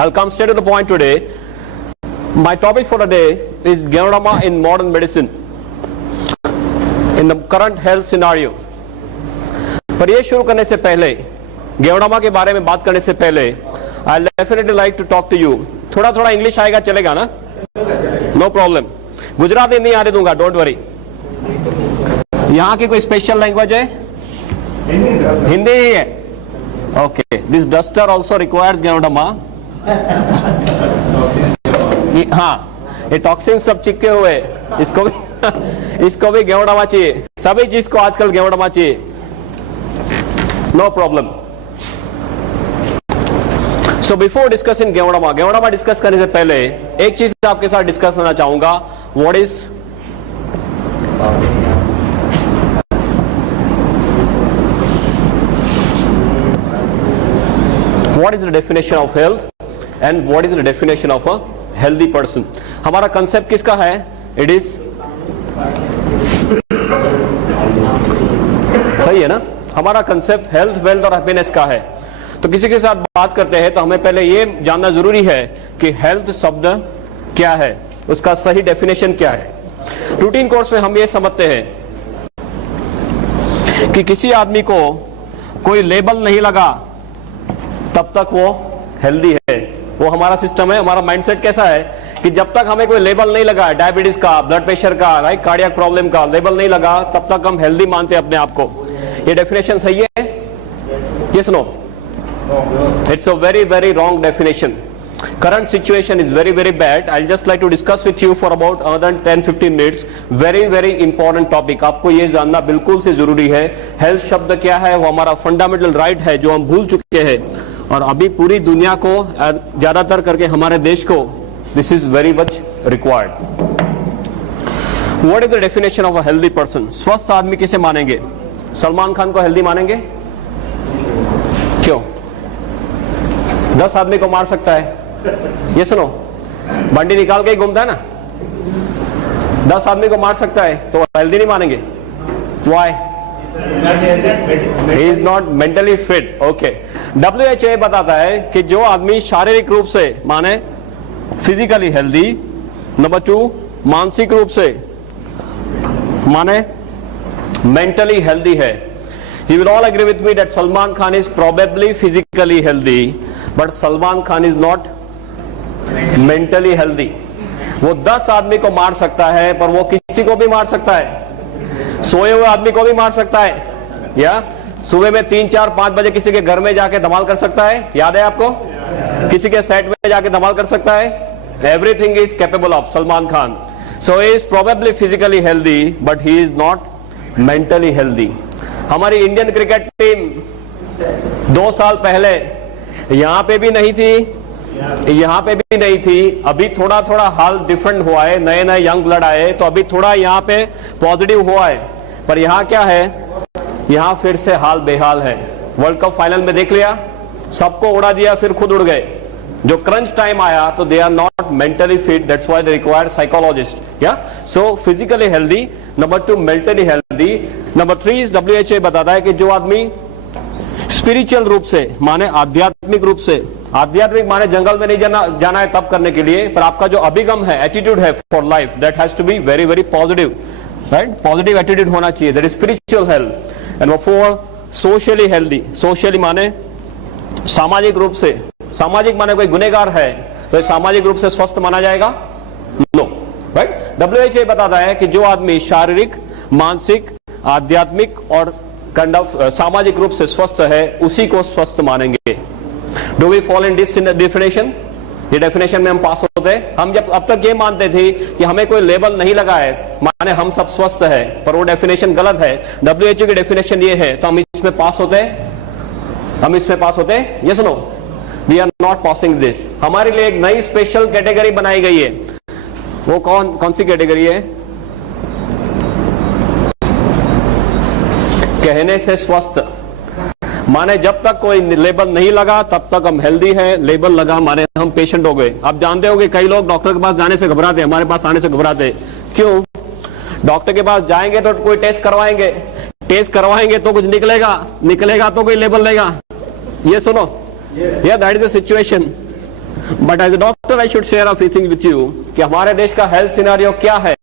I'll come straight to the point today. My topic for today is Ganoderma in modern medicine, in the current health scenario. पर ये शुरू करने से पहले, Ganoderma के बारे में बात करने से पहले, I'll definitely like to talk to you. थोड़ा थोड़ा इंग्लिश आएगा, चलेगा ना? No problem. गुजराती नहीं आने दूंगा, डोंट वरी. यहाँ की कोई स्पेशल लैंग्वेज है? हिंदी ही है. Okay. This duster also requires Ganoderma. हाँ, ये टॉक्सिन सब चिपके हुए, इसको भी Ganoderma चाहिए. सभी चीज को आजकल Ganoderma चाहिए. No problem. So before discussing Ganoderma discuss करने से पहले एक चीज आपके साथ डिस्कस करना चाहूंगा. What is the definition of health and what is the definition of a healthy person. हमारा कंसेप्ट किसका है? इट इज, सही है ना? हमारा कंसेप्ट हेल्थ, वेल्थ और हैप्पीनेस का है. तो किसी के साथ बात करते हैं तो हमें पहले ये जानना जरूरी है कि हेल्थ शब्द क्या है, उसका सही डेफिनेशन क्या है. रूटीन कोर्स में हम ये समझते हैं कि किसी आदमी को कोई लेबल नहीं लगा तब तक वो हेल्दी है. वो हमारा सिस्टम है. हमारा माइंडसेट कैसा है कि जब तक हमें कोई लेबल नहीं लगा, डायबिटीज का, ब्लड प्रेशर का, राइट, कार्डियक प्रॉब्लम का लेबल नहीं लगा, तब तक हम हेल्दी मानते हैं अपने आप को. ये डेफिनेशन सही है? Yes no? It's a very very wrong definition. Current situation is very very bad. I'll just like to discuss with you for about another 10-15 minutes. Very very important topic. आपको ये जानना बिल्कुल से जरूरी है. हेल्थ शब्द क्या है? वो हमारा फंडामेंटल राइट है जो हम भूल चुके हैं, और अभी पूरी दुनिया को, ज्यादातर करके हमारे देश को, this is very much required. What is the definition of a healthy person? स्वस्थ आदमी किसे मानेंगे? सलमान खान को हेल्दी मानेंगे? क्यों? 10 आदमी को मार सकता है. ये सुनो, बंडी निकाल के ही घूमता है ना. 10 आदमी को मार सकता है तो हेल्दी नहीं मानेंगे. Why? He is not mentally fit. Okay. WHO बताता है कि जो आदमी शारीरिक रूप से, माने फिजिकली हेल्दी, नंबर 2 मानसिक रूप से, माने मेंटली हेल्दी है. You will all agree with me that Salman Khan is probably physically healthy, but Salman Khan is not mentally healthy. वो 10 आदमी को मार सकता है, पर वो किसी को भी मार सकता है. सोए हुए आदमी को भी मार सकता है, या सुबह में 3, 4, 5 बजे किसी के घर में जाके धमाल कर सकता है. याद है आपको? किसी के सेट में जाके धमाल कर सकता है. Everything is capable of Salman Khan. So he is probably physically healthy, but he is not mentally healthy. हमारी इंडियन क्रिकेट टीम 2 साल पहले यहाँ पे भी नहीं थी, यहाँ पे भी नहीं थी. अभी थोड़ा थोड़ा हाल डिफरेंट हुआ है, नए नए यंग ब्लड आए तो अभी थोड़ा यहाँ पे पॉजिटिव हुआ है. पर यहाँ क्या है? यहाँ फिर से हाल बेहाल है. वर्ल्ड कप फाइनल में देख लिया, सबको उड़ा दिया, फिर खुद उड़ गए. जो क्रंच टाइम आया तो they are not mentally fit. That's why they require psychologist. या so physically healthy, number 2 mentally healthy, number 3 WHO बताता है कि जो आदमी स्पिरिचुअल रूप से, माने आध्यात्मिक रूप से, आध्यात्मिक माने जंगल में नहीं जाना है तब करने के लिए, पर आपका जो अभिगम है, एटीट्यूड है for life, that has to be very very positive, right. Positive attitude होना चाहिए. That is spiritual health. And 4 socially healthy. Socially माने सामाजिक रूप से, सामाजिक माने कोई गुनहगार है तो सामाजिक रूप से स्वस्थ माना जाएगा? No, right. WHO बताता है कि जो आदमी शारीरिक, मानसिक, आध्यात्मिक और काइंड ऑफ सामाजिक रूप से स्वस्थ है, उसी को स्वस्थ मानेंगे. Do we follow in this definition? ये डेफिनेशन में हम पास होते हैं. हम जब अब तक ये मानते थे कि हमें कोई लेबल नहीं लगा है, माने हम सब स्वस्थ है, पर वो डेफिनेशन गलत है. WHO की डेफिनेशन ये है, तो हम इसमें पास होते हैं? हम इसमें पास होते हैं? ये सुनो, we are not passing this. हमारे लिए एक नई स्पेशल कैटेगरी बनाई गई है. वो कौन सी कैटेगरी है? कहने से स्वस्थ. माने जब तक कोई लेबल नहीं लगा तब तक हम हेल्दी हैं, लेबल लगा माने हम पेशेंट हो गए. आप जानते हो कि कई लोग डॉक्टर के पास जाने से घबराते हैं, हमारे पास आने से घबराते हैं. क्यों? डॉक्टर के पास जाएंगे तो कोई टेस्ट करवाएंगे तो कुछ निकलेगा तो कोई लेबल लेगा. ये सुनो, that is the situation. But as a doctor I should share a few things with you कि हमारे देश का हेल्थ सिनेरियो क्या है,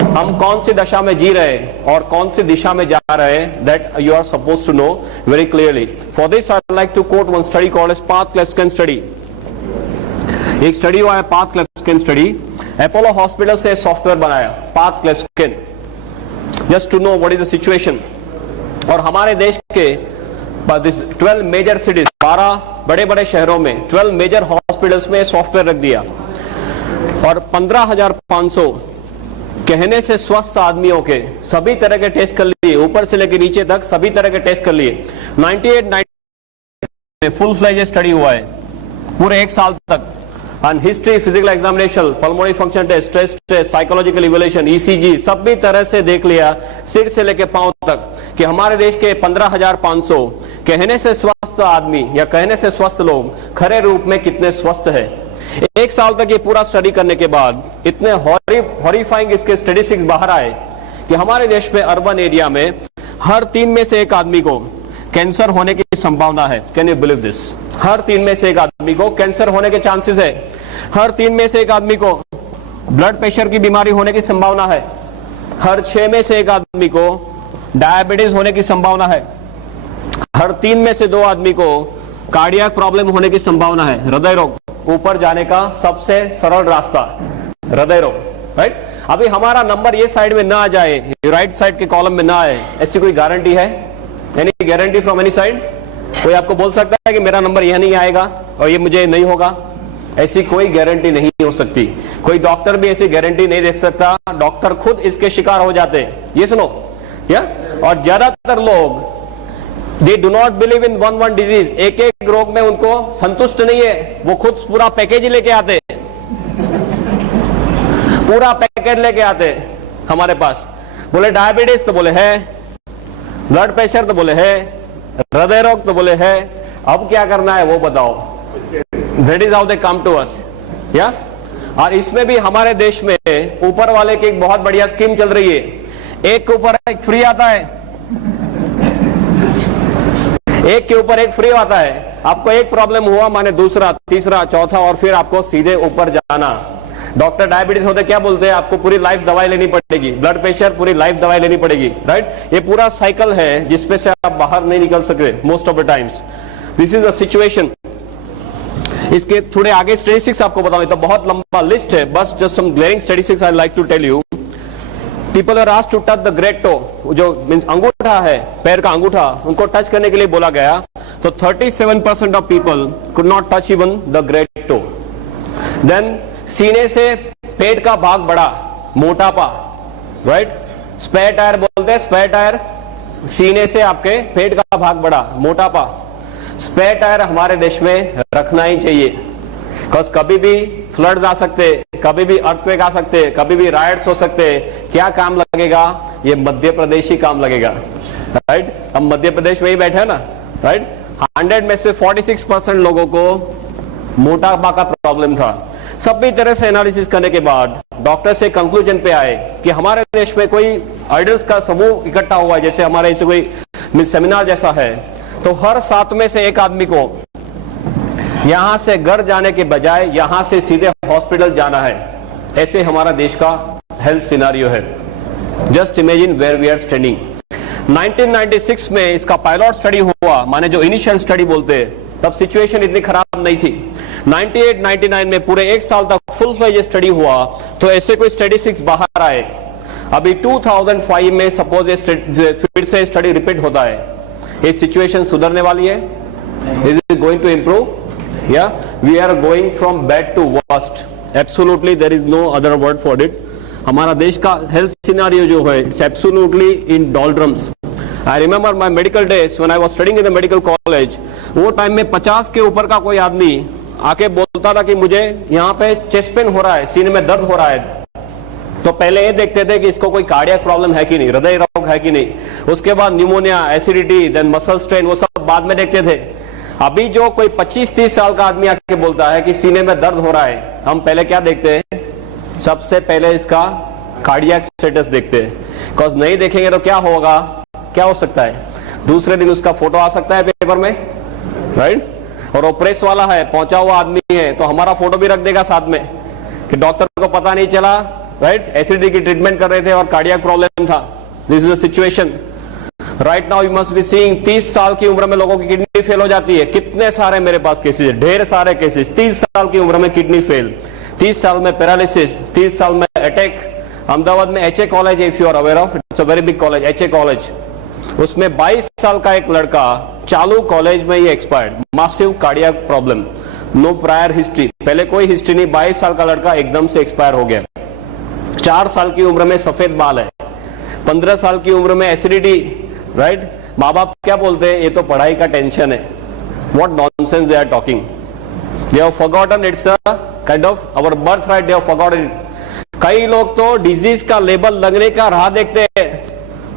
हम कौन सी दशा में जी रहे हैं और कौन सी दिशा में जा रहे हैं, that you are suppose to know very clearly. For this I like to quote one study called as पाथ क्लेफ्स्किन स्टडी. एक स्टडी हुआ है पाथ क्लेफ्स्किन स्टडी. अपोलो हॉस्पिटल से सॉफ्टवेयर बनाया पाथ क्लेफ्स्किन, just to know what is the situation. और हमारे देश के 12 मेजर सिटीज, 12 बड़े बड़े शहरों में 12 मेजर हॉस्पिटल्स में सॉफ्टवेयर रख दिया और 15,500 कहने से स्वस्थ आदमियों के सभी तरह के टेस्ट कर लिए, ऊपर से लेकर नीचे तक सभी तरह के टेस्ट कर लिए. 98 में फुल फ्लेज स्टडी हुआ है पूरे एक साल तक. And history, physical examination, pulmonary function test, stress test, psychological evaluation, ECG, सभी तरह से देख लिया सिर से लेकर पांव तक कि हमारे देश के 15,500 कहने से स्वस्थ आदमी या कहने से स्वस्थ लोग खरे रूप में कितने स्वस्थ है. एक साल तक ये पूरा स्टडी करने के बाद इतने हॉरिफाइंग इसके स्टैटिस्टिक्स बाहर आए कि हमारे देश में अर्बन एरिया में हर 3 में से एक आदमी को कैंसर होने की संभावना है. Can you believe this? हर 3 में से एक आदमी को कैंसर होने के चांसेस है. हर 3 में से एक आदमी को ब्लड प्रेशर की बीमारी होने की संभावना है. हर 6 में से एक आदमी को डायबिटीज होने की संभावना है. हर 3 में से 2 आदमी को कार्डियक प्रॉब्लम होने की संभावना है. हृदय रोग ऊपर जाने का सबसे सरल रास्ता हृदय रोग, राइट. अभी हमारा नंबर ये साइड में ना आ जाए, राइट साइड के कॉलम में ना आए, ऐसी कोई गारंटी है? Any guarantee from any side? कोई आपको बोल सकता है कि मेरा नंबर यह नहीं आएगा और ये मुझे नहीं होगा? ऐसी कोई गारंटी नहीं हो सकती. कोई डॉक्टर भी ऐसी गारंटी नहीं दे सकता. डॉक्टर खुद इसके शिकार हो जाते हैं. ये सुनो या, और ज्यादातर लोग दे do not believe in one disease. एक एक रोग में उनको संतुष्ट नहीं है, वो खुद पूरा पैकेज ही लेके आते, पूरा पैकेज लेके आते हमारे पास. बोले डायबिटीज तो बोले है, ब्लड प्रेशर तो बोले है, हृदय रोग तो बोले है. अब क्या करना है वो बताओ. That is how they come to us. या, और इसमें भी हमारे देश में ऊपर वाले की एक बहुत बढ़िया स्कीम चल रही है. एक के ऊपर एक फ्री आता है, एक के ऊपर एक फ्री आता है. आपको एक प्रॉब्लम हुआ माने दूसरा, तीसरा, चौथा और फिर आपको सीधे ऊपर जाना. डॉक्टर डायबिटीज होते क्या बोलते हैं? आपको पूरी लाइफ दवाई लेनी पड़ेगी. ब्लड प्रेशर पूरी लाइफ दवाई लेनी पड़ेगी, राइट. ये पूरा साइकिल है जिसपे से आप बाहर नहीं निकल सकते most of the times. This is the situation. इसके थोड़े आगे स्टैटिस्टिक्स आपको बताऊं तो बहुत लंबा लिस्ट है, बस just some glaring statistics I like to tell you. People are asked to touch the great toe, जो मींस अंगूठा है, पैर का अंगूठा, उनको टच करने के लिए बोला गया तो 37% of people could not touch even the great toe. Then सीने से पेट का भाग बड़ा, मोटापा, राइट. स्पेयर टायर बोलते हैं, स्पेयर टायर. सीने से आपके पेट का भाग बड़ा, मोटापा. स्पेयर टायर हमारे देश में रखना ही चाहिए, बिकॉज कभी भी फ्लड्स आ सकते, कभी भी अर्थक्वेक आ सकते, कभी भी राइट्स हो सकते. क्या काम लगेगा? ये मध्य प्रदेश ही काम लगेगा, राइट. हम मध्य प्रदेश में ही बैठे हैं ना, राइट. 100 में से 46% लोगों को मोटापा का प्रॉब्लम था. सभी तरह से एनालिसिस करने के बाद डॉक्टर से कंक्लूजन पे आए कि हमारे देश में कोई आइडल्स का समूह इकट्ठा हुआ है, जैसे हमारे इसे कोई सेमिनार जैसा है, तो हर 7 में से एक आदमी को यहां से घर जाने के बजाय यहां से सीधे हॉस्पिटल जाना है. ऐसे हमारा देश का हेल्थ सिनारियो है. Just imagine where we are standing. 1996 में इसका पायलट स्टडी हुआ, माने जो इनिशियल स्टडी बोलते हैं, तब सिचुएशन इतनी खराब नहीं थी. 98-99 में पूरे एक साल तक फुल फ्लेज स्टडी हुआ तो ऐसे कोई स्टैटिस्टिक्स बाहर आए. अभी 2005 में सपोज फिर से स्टडी रिपीट होता है. ये सिचुएशन सुधरने वाली है? Is it going to improve? या we are going from bad to worst. Absolutely there is no other word for it. हमारा देश का हेल्थ सिनेरियो जो है it's absolutely in doldrums. I remember my medical days when I was studying in the medical college. वो time में 50 के ऊपर का कोई आदमी आके बोलता था कि मुझे यहाँ पे चेस्ट पेन हो रहा है, सीने में दर्द हो रहा है, तो पहले ये देखते थे कि इसको कोई कार्डियक प्रॉब्लम है कि नहीं, हृदय रोग है कि नहीं. उसके बाद pneumonia, acidity, then muscle strain, वो सब बाद में देखते थे. अभी जो कोई 25-30 साल का आदमी आके बोलता है कि सीने में दर्द हो रहा है, हम पहले क्या देखते हैं? सबसे पहले इसका कार्डियक स्टेटस देखते हैं. बिकॉज नहीं देखेंगे तो क्या होगा, क्या हो सकता है? दूसरे दिन उसका फोटो आ सकता है पेपर में, राइट. और वो प्रेस वाला है, पहुंचा हुआ आदमी है, तो हमारा फोटो भी रख देगा साथ में कि डॉक्टर को पता नहीं चला, राइट, एसिडिटी की ट्रीटमेंट कर रहे थे और कार्डियक प्रॉब्लम था। This is the situation right now. You must be seeing 30 साल की उम्र में लोगों की किडनी फेल हो जाती है। कितने सारे मेरे पास केसेस है, ढेर सारे केसेस। 30 साल की उम्र में किडनी फेल, 30 साल में पैरालिसिस, 30 साल में अटैक। अहमदाबाद में एचए कॉलेज है, if you are aware of, it's a very big college, HA college. उसमें 22 साल का एक लड़का चालू कॉलेज में ही expired, massive cardiac problem, no prior history, पहले कोई हिस्ट्री नहीं, 22 साल का लड़का एकदम से एक्सपायर हो गया। 4 साल की उम्र में सफेद बाल है, 15 साल की उम्र में एसिडिटी, राइट। माँ बाप क्या बोलते हैं, ये तो पढ़ाई का टेंशन है। What nonsense they are talking. They have forgotten it's a kind of our birth right, they have forgotten it. कई लोग तो डिजीज का लेबल लगने का राह देखते हैं,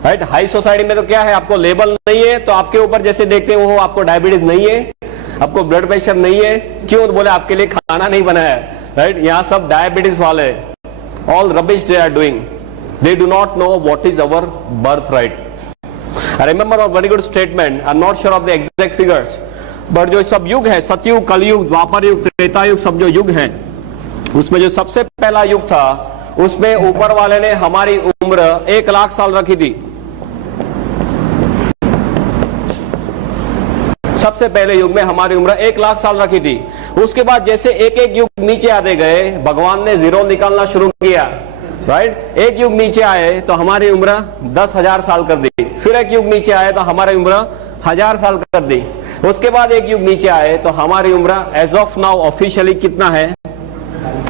राइट। हाई सोसाइटी में तो क्या है, आपको लेबल नहीं है तो आपके ऊपर जैसे देखते हो, आपको डायबिटीज नहीं है, आपको ब्लड प्रेशर नहीं है, क्यों, बोले आपके लिए खाना नहीं बनाया है, राइट। यहाँ सब डायबिटीज वाले, all rubbish they are doing, they do not know what is our birth right. I remember a very good statement, I'm not sure of the exact figures, but जो सब युग है, सतयुग, कलयुग, द्वापर युग, त्रेता युग, सब जो युग हैं, उसमें जो सबसे पहला युग था, उसमें ऊपर वाले ने हमारी उम्र 1 लाख साल रखी थी। सबसे पहले युग में हमारी उम्र 1 लाख साल रखी थी। उसके बाद जैसे एक एक युग नीचे आते गए, भगवान ने जीरो निकालना शुरू किया, राइट। एक युग नीचे आए तो हमारी उम्र 10,000 साल कर दी, फिर एक युग नीचे आए तो हमारी उम्र 1000 साल कर दी, उसके बाद एक युग नीचे आए तो हमारी उम्र एज ऑफ नाउ ऑफिशियली कितना है,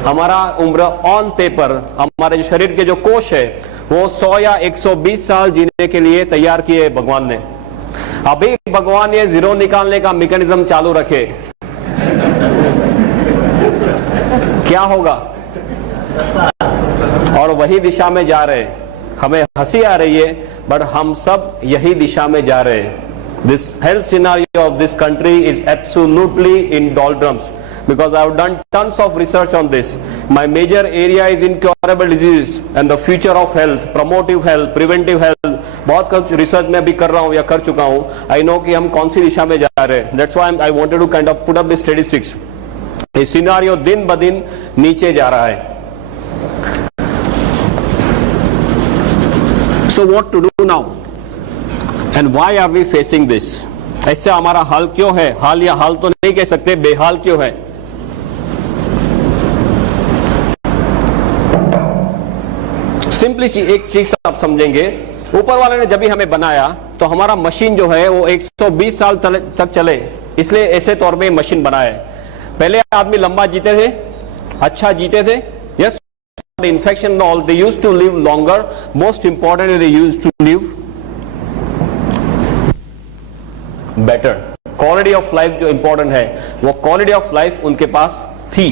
हमारा उम्र ऑन पेपर, हमारे जो शरीर के जो कोश है वो 100 या 120 साल जीने के लिए तैयार किए भगवान ने। अभी भगवान ये जीरो निकालने का मैकेनिज्म चालू रखे, क्या होगा, और वही दिशा में जा रहे। हमें हंसी आ रही है, बट हम सब यही दिशा में जा रहे हैं। This health scenario of this country is absolutely in doldrums because I have done tons of research on this. My major area is incurable diseases and the future of health, promotive health, preventive health. बहुत कुछ research में भी कर रहा हूँ या कर चुका हूँ। I know कि हम कौन सी दिशा में जा रहे हैं। That's why I wanted to kind of put up the statistics. ये सिनारियो दिन ब दिन नीचे जा रहा है। So what to do now? And why are we facing this? ऐसे हमारा हाल क्यों है, हाल या हाल तो नहीं कह सकते, बेहाल क्यों है? सिंपली एक चीज आप समझेंगे, ऊपर वाले ने जब भी हमें बनाया तो हमारा मशीन जो है वो 120 साल तक चले, इसलिए ऐसे तौर पे मशीन बनाया है। पहले आदमी लंबा जीते थे, अच्छा जीते थे, yes, infection all, they used to live longer, most importantly they used to live better, quality of life जो important है वो quality of life उनके पास थी।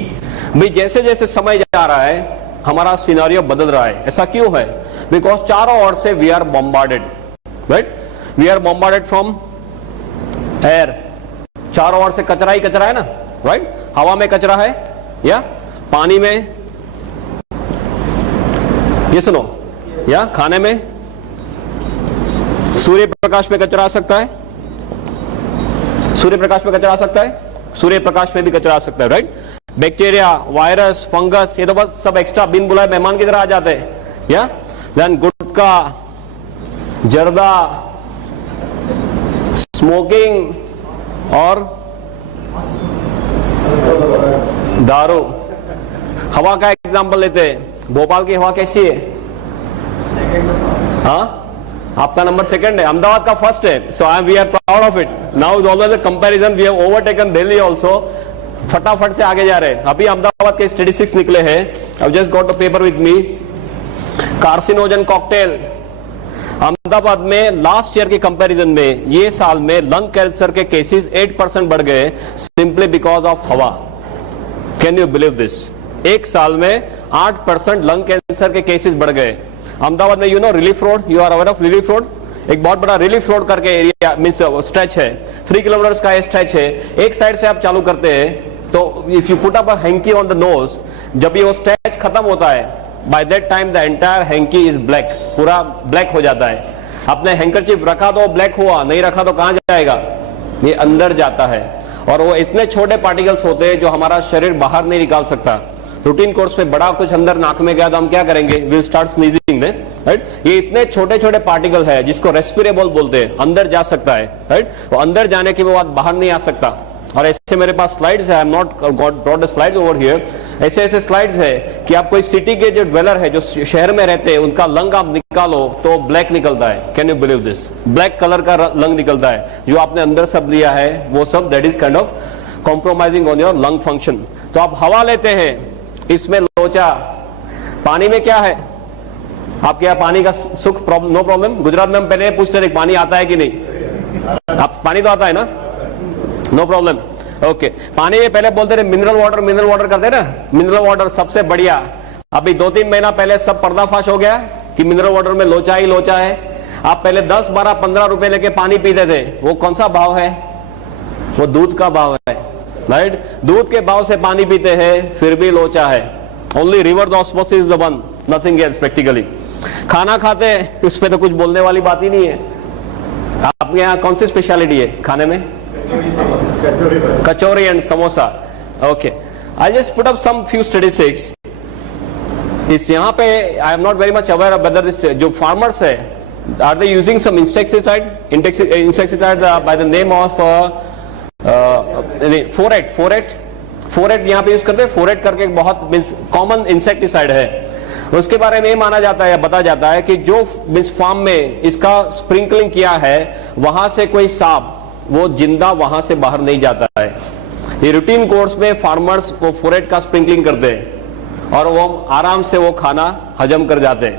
भाई जैसे जैसे समय जा रहा है हमारा सिनेरियो बदल रहा है। ऐसा क्यों है? बिकॉज चारों ओर से we are bombarded, right, we are bombarded from air, चारों ओर से कचरा ही कचरा है ना, राइट। हवा में कचरा है या पानी में, ये सुनो, या खाने में, सूर्य प्रकाश में कचरा आ सकता है, सूर्य प्रकाश में कचरा आ सकता है, सूर्य प्रकाश में भी कचरा आ सकता है, राइट। बैक्टीरिया, वायरस, फंगस, ये तो बस सब एक्स्ट्रा बिन बुलाए मेहमान की तरह आ जाते हैं, या देन गुटखा, जर्दा, स्मोकिंग और दारू। हवा का एग्जांपल लेते हैं, भोपाल की हवा कैसी है? हाँ, आपका नंबर सेकंड है, अहमदाबाद का फर्स्ट है, so we are proud of it. Now is always a comparison, we have overtaken Delhi also, फटाफट से आगे जा रहे हैं। अभी अहमदाबाद के स्टैटिस्टिक्स निकले हैं, I just got a paper with me, carcinogen cocktail. Ahmedabad में लास्ट ईयर के कंपैरिजन में ये साल में लंग कैंसर के केसेस 8% बढ़ गए, सिंपली बिकॉज ऑफ हवा। Can you believe this? एक साल में 8% लंग कैंसर के केसेस बढ़ गए अहमदाबाद में। You know Relief Road, you are aware of Relief Road? एक बहुत बड़ा रिलीफ रोड करके एरिया मींस स्ट्रेच है, 3 किलोमीटर का स्ट्रेच है। एक साइड से आप चालू करते हैं तो if you put up a hanky on the nose, जब ये वो स्ट्रेच खत्म होता है, by that time the entire hanky is black, पूरा ब्लैक हो जाता है। आपने हैंकरचीफ रखा तो ब्लैक हुआ, नहीं रखा तो कहां जाएगा? ये अंदर जाता है। और वो इतने छोटे पार्टिकल्स होते हैं जो हमारा शरीर बाहर नहीं निकाल सकता। रूटीन कोर्स में बड़ा कुछ अंदर नाक में गया तो हम क्या करेंगे, विल स्टार्ट स्नीजिंग, राइट। ये इतने छोटे छोटे पार्टिकल है जिसको रेस्पिरेबल बोलते हैं, अंदर जा सकता है, राइट। वो अंदर जाने के बाद बाहर नहीं आ सकता। और ऐसे मेरे पास स्लाइड्स है, I am not brought the slides over here. ऐसे ऐसे स्लाइड्स है कि आप कोई सिटी के जो ड्वेलर है, जो शहर में रहते हैं, उनका लंग आप निकालो तो ब्लैक निकलता है। Can you believe this? Black colour का लंग निकलता है। जो आपने अंदर सब लिया है वो सब, that is kind of compromising on your lung function. तो आप हवा लेते हैं, इसमें लोचा। पानी में क्या है आपके यहाँ? पानी का सुख, नो प्रॉब्लम। गुजरात में हम पहले पूछते थे पानी आता है कि नहीं। आप पानी तो आता है ना, नो प्रॉब्लम, ओके। पानी में पहले बोलते थे मिनरल वाटर करते ना, मिनरल वाटर सबसे बढ़िया। अभी 2-3 महीना पहले सब पर्दाफाश हो गया कि मिनरल वाटर में लोचा ही लोचा है। आप पहले 10, 12, 15 रुपए लेके पानी पीते थे, वो कौन सा भाव है? वो दूध का भाव है, राइट। दूध के भाव से पानी पीते हैं, फिर भी लोचा है। Only reverse osmosis is the one, nothing else practically. खाना खाते हैं, उस पर तो कुछ बोलने वाली बात ही नहीं है। आपके यहाँ कौन सी स्पेशलिटी है खाने में? Kachori and samosa, okay. I just put up some few statistics. इस यहाँ पे I am not very much aware of whether this, जो फार्मर्स है, are they using some insecticide by the name of phorate यहाँ पे यूज करते हैं। फोरेट करके एक बहुत कॉमन इंसेक्टिसाइड है। उसके बारे में माना जाता है, बताया जाता है कि जो इस फार्म में इसका स्प्रिंकलिंग किया है, वहां से कोई सांप वो जिंदा वहां से बाहर नहीं जाता है। ये रूटीन कोर्स में फार्मर्स वो फोरेट का स्प्रिंकलिंग करते हैं और वो आराम से वो खाना हजम कर जाते हैं।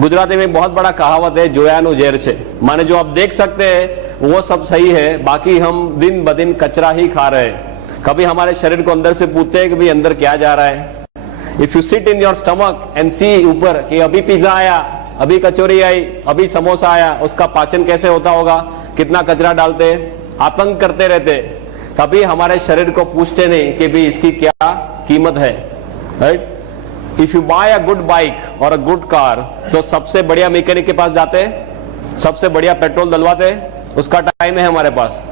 गुजराती में बहुत बड़ा कहावत है, जोयानु जेर छे, माने जो आप देख सकते हैं वो सब सही है, बाकी हम दिन ब दिन कचरा ही खा रहे हैं। कभी हमारे शरीर को अंदर से पूछते हैं कि भाई अंदर क्या जा रहा है। If you sit in your stomach and see ऊपर कि अभी पिज्जा आया, अभी कचौरी आई, अभी समोसा आया, उसका पाचन कैसे होता होगा, कितना कचरा डालते, आतंक करते रहते। कभी हमारे शरीर को पूछते नहीं कि भाई इसकी क्या कीमत है, right. If you buy a good bike और अ गुड कार, तो सबसे बढ़िया मैकेनिक के पास जाते, सबसे बढ़िया पेट्रोल डलवाते, उसका टाइम है हमारे पास।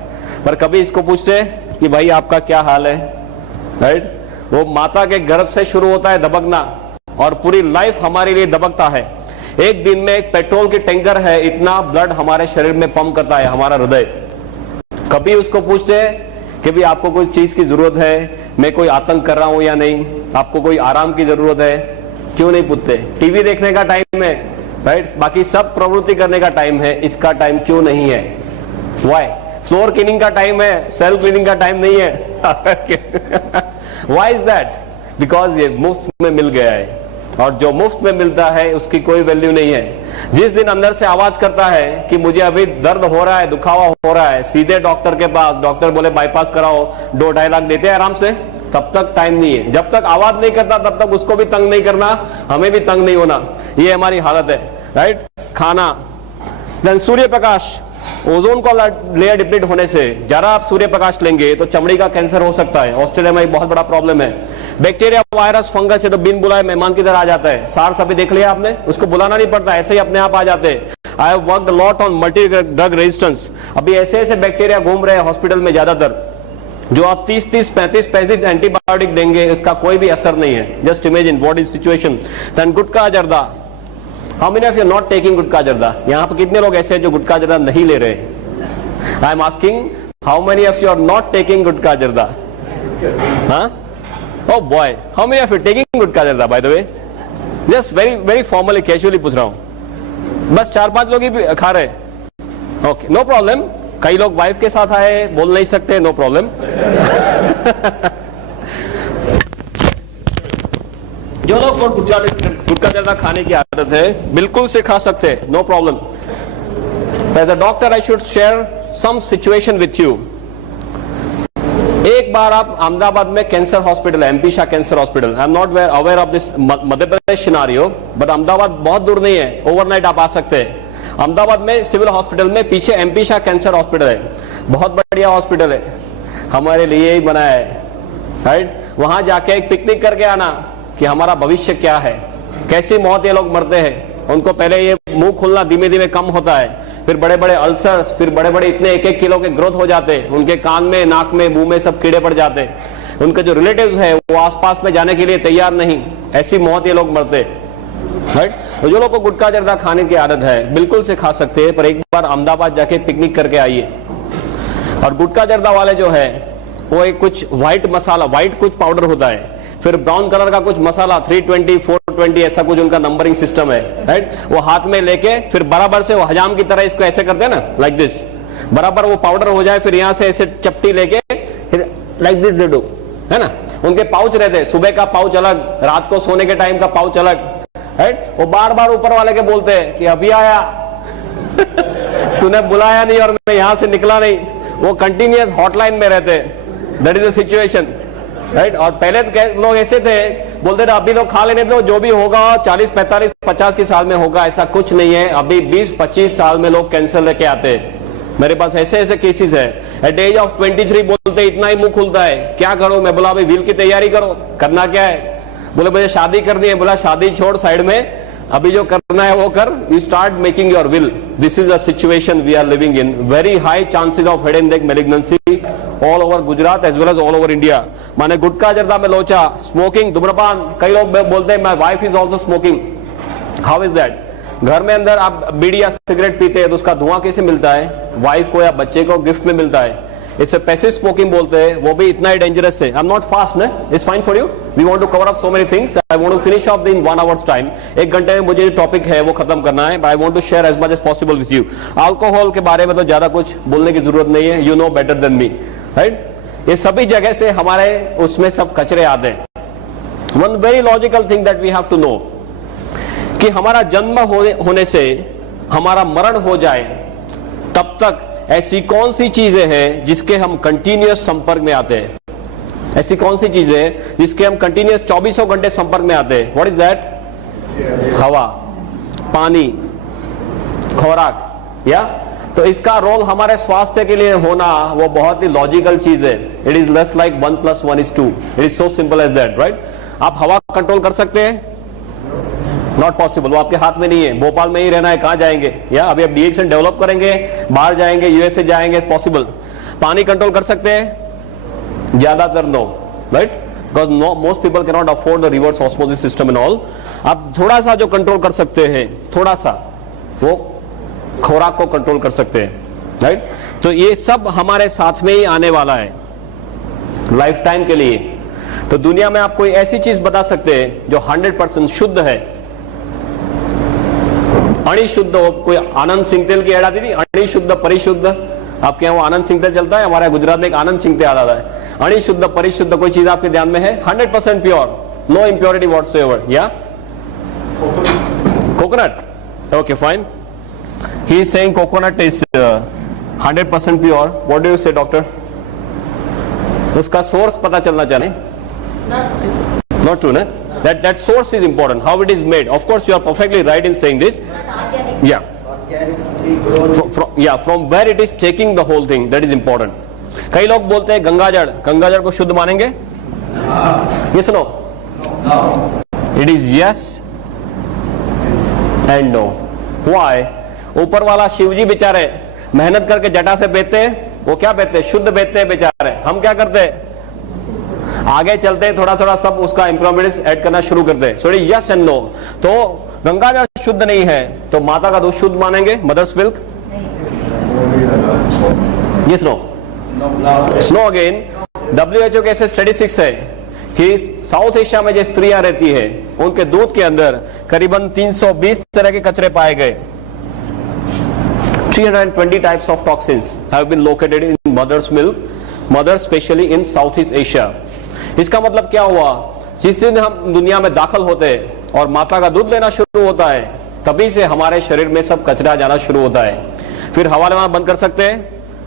पर कभी इसको पूछते कि भाई आपका क्या हाल है, राइट। वो माता के गर्भ से शुरू होता है दबकना और पूरी लाइफ हमारे लिए दबकता है। एक दिन में एक पेट्रोल की टैंकर है, इतना ब्लड हमारे शरीर में पंप करता है हमारा हृदय। कभी उसको पूछते हैं कि भाई आपको कोई चीज की जरूरत है, मैं कोई आतंक कर रहा हूं या नहीं, आपको कोई आराम की जरूरत है, क्यों नहीं पूछते? टीवी देखने का टाइम है, राइट, बाकी सब प्रवृत्ति करने का टाइम है, इसका टाइम क्यों नहीं है? व्हाई? फ्लोर क्लीनिंग का टाइम है, सेल्फ क्लीनिंग का टाइम नहीं है। Why is that? बिकॉज ये मुफ्त में मिल गया है और जो मुफ्त में मिलता है उसकी कोई वैल्यू नहीं है। जिस दिन अंदर से आवाज करता है कि मुझे अभी दर्द हो रहा है, दुखावा हो रहा है, सीधे डॉक्टर के पास, डॉक्टर बोले बाईपास कराओ, 2-2.5 लाख देते हैं आराम से, तब तक टाइम नहीं है। जब तक आवाज नहीं करता तब तक उसको भी तंग नहीं करना, हमें भी तंग नहीं होना, ये हमारी हालत है, राइट। खाना, देन सूर्य प्रकाश, ओजोन का लेयर डिप्लीट होने से जरा आप सूर्य प्रकाश लेंगे तो चमड़ी का कैंसर हो सकता है। ऑस्ट्रेलिया में एक बहुत बड़ा प्रॉब्लम है। बैक्टीरिया, वायरस, फंगस, ये तो बिन बुलाए मेहमान की तरह आ जाता है। सार्स अभी देख लिया आपने, उसको बुलाना नहीं पड़ता, ऐसे ही अपने आप आ जाते हैं। I have worked lot on multi drug resistance. अभी ऐसे ऐसे बैक्टीरिया घूम रहे हैं हॉस्पिटल में ज्यादातर, जो आप 30-30, 35-35 एंटीबायोटिक देंगे, इसका कोई भी असर नहीं है। Just imagine what is situation. Then gutkha zarda, how many of you not taking gutkha zarda? यहाँ पर कितने लोग ऐसे हैं जो गुटखा जर्दा नहीं ले रहे? I am asking how many of you are not taking gutkha zarda? हाँ? Oh boy, how many of you taking गुटखा जर्दा by the way? Just very formally, casually पूछ रहा हूँ। बस 4-5 लोग ही खा रहे। Okay, no problem. कई लोग वाइफ के साथ आए, बोल नहीं सकते, नो प्रॉब्लम। जो लोग को गुटखा जर्दा खाने की आदत है, बिल्कुल से खा सकते हैं, no problem. As a doctor, I should share some situation with you. एक बार आप अहमदाबाद में कैंसर हॉस्पिटल है, MP Shah cancer hospital. I am not aware of this Madhya Pradesh scenario, but Ahmedabad बहुत दूर नहीं है, ओवरनाइट आप आ सकते हैं। अहमदाबाद में सिविल हॉस्पिटल में पीछे एमपी शाह कैंसर हॉस्पिटल है, बहुत बढ़िया हॉस्पिटल है, हमारे लिए ही बनाया है, राइट। वहां जाके एक पिकनिक करके आना कि हमारा भविष्य क्या है, कैसी मौत ये लोग मरते हैं। उनको पहले ये मुंह खुलना धीमे धीमे कम होता है, फिर बड़े बड़े अल्सर्स, फिर बड़े बड़े इतने 1-1 किलो के ग्रोथ हो जाते, उनके कान में, नाक में, मुंह में सब कीड़े पड़ जाते, उनके जो रिलेटिव्स है वो आसपास में जाने के लिए तैयार नहीं, ऐसी मौत ये लोग मरते, राइट। तो जो लोग को गुटखा जर्दा खाने की आदत है बिल्कुल से खा सकते हैं, पर एक बार अहमदाबाद जाके पिकनिक करके आइए। और गुटखा जर्दा वाले जो है वो एक कुछ व्हाइट मसाला, व्हाइट कुछ पाउडर होता है, फिर ब्राउन कलर का कुछ मसाला 320, 420 ऐसा कुछ उनका नंबरिंग सिस्टम है, राइट। वो हाथ में लेके फिर बराबर से वो हजाम की तरह इसको ऐसे करते हैं ना, लाइक दिस, बराबर वो पाउडर हो जाए, फिर यहां से ऐसे चपटी लेके फिर लाइक दिस दे दो, है ना। उनके पाउच रहते, सुबह का पाउच अलग, रात को सोने के टाइम का पाउच अलग, राइट। वो बार बार ऊपर वाले के बोलते हैं कि अभी आया तूने बुलाया नहीं और मैं यहां से निकला नहीं। वो कंटिन्यूअस हॉटलाइन में रहते, that is the situation, right. और पहले तो लोग ऐसे थे, बोलते थे अभी लोग खा लेने दो, जो भी होगा 40, 45, 50 के साल में होगा, ऐसा कुछ नहीं है। अभी 20-25 साल में लोग कैंसर लेके आते हैं। मेरे पास ऐसे ऐसे केसेस है, एट एज ऑफ 23 बोलते इतना ही मुंह खुलता है, क्या करो। मैं बोला अभी व्हील की तैयारी करो, करना क्या है। बोले मुझे शादी करनी है। बोला शादी छोड़ साइड में, अभी जो करना है वो कर, you start making your will. This is a situation we are living in. Very high chances of head and neck malignancy all over Gujarat as well as all over India. माने गुटखा जर्दा में लोचा, स्मोकिंग, धूम्रपान, कई लोग बोलते हैं my wife is also smoking. How is that? घर में अंदर आप बीड़ी या सिगरेट पीते हैं तो उसका धुआं कैसे मिलता है? वाइफ को या बच्चे को गिफ्ट में मिलता है। इसे पैसिव स्मोकिंग बोलते हैं, वो भी इतना ही डेंजरस है। आई एम नॉट फास्ट, ना, it's fine for you. We want to cover up so many things. I want to finish off in 1 hours time. 1 घंटे में मुझे जो टॉपिक है वो खत्म करना है। I want to share as much as possible with you. Alcohol के बारे में तो ज्यादा कुछ बोलने की जरूरत नहीं है, you know better than me, right. ये सभी जगह से हमारे उसमें सब कचरे आते हैं। One very logical thing that we have to know कि हमारा जन्म होने से हमारा मरण हो जाए तब तक ऐसी कौन सी चीजें हैं जिसके हम कंटिन्यूअस संपर्क में आते हैं? ऐसी कौन सी चीजें हैं जिसके हम कंटिन्यूअस 24 घंटे संपर्क में आते हैं? What is that? हवा, पानी, खुराक, या तो इसका रोल हमारे स्वास्थ्य के लिए होना वो बहुत ही लॉजिकल चीज है। It is less like 1 + 1 = 2। It is so simple as that, right. आप हवा कंट्रोल कर सकते हैं? नॉट पॉसिबल, वो आपके हाथ में नहीं है। भोपाल में ही रहना है, कहां जाएंगे? या अभी आप डीएक्सन डेवलप करेंगे, बाहर जाएंगे, यूएसए जाएंगे, पॉसिबल। पानी कंट्रोल कर सकते हैं? ज्यादातर no, right, because most people can not afford the reverse osmosis system and all. आप थोड़ा सा जो कंट्रोल कर सकते हैं, थोड़ा सा, वो खुराक को कंट्रोल कर सकते हैं, राइट। तो ये सब हमारे साथ में ही आने वाला है लाइफ टाइम के लिए। तो दुनिया में आप कोई ऐसी चीज बता सकते हैं जो 100% शुद्ध है? अणिशुद्ध हो, कोई आनंद सिंह तेल की ऐड आती थी, अणिशुद्ध परिशुद्ध। आपके यहाँ वो आनंद सिंह तेल चलता है, हमारे गुजरात में एक आनंद सिंह तेल आता है। अणिशुद्ध परिशुद्ध कोई चीज आपके ध्यान में है? 100% प्योर, नो इम्प्योरिटी व्हाटसोएवर, या coconut? Okay fine, he is saying coconut is 100% pure. What do you से डॉक्टर? उसका सोर्स पता चलना चाहिए। Not true, na? That source is important. How it is made. Of course, you are perfectly right in saying this. Yeah. From where it is taking the whole thing, that is important. कई लोग बोलते हैं गंगाजल, गंगाजल को शुद्ध मानेंगे? Yes or no? It is yes and no. Why? ऊपर वाला शिवजी बेचारे मेहनत करके जटा से बेचते हैं, वो क्या बेचते हैं? शुद्ध बेचते हैं बेचारे। हम क्या करते हैं? आगे चलते थोड़ा थोड़ा सब उसका इंप्रूवमेंट्स ऐड करना शुरू करते हैं। Sorry, yes and no. तो गंगाजल शुद्ध नहीं है तो माता का दूध शुद्ध मानेंगे? Mother's milk? Yes no? No again. WHO के ऐसे स्टैटिस्टिक्स है कि साउथ एशिया में जो स्त्रियां रहती है उनके दूध के अंदर करीबन 320 तरह के कचरे पाए गए। 320 types of toxins have been located in mother's milk, mother especially in Southeast Asia. इसका मतलब क्या हुआ? जिस दिन हम दुनिया में दाखिल होते हैं और माता का दूध लेना शुरू होता है, तभी से हमारे शरीर में सब कचरा जाना शुरू होता है। फिर हवा लेना बंद कर सकते हैं,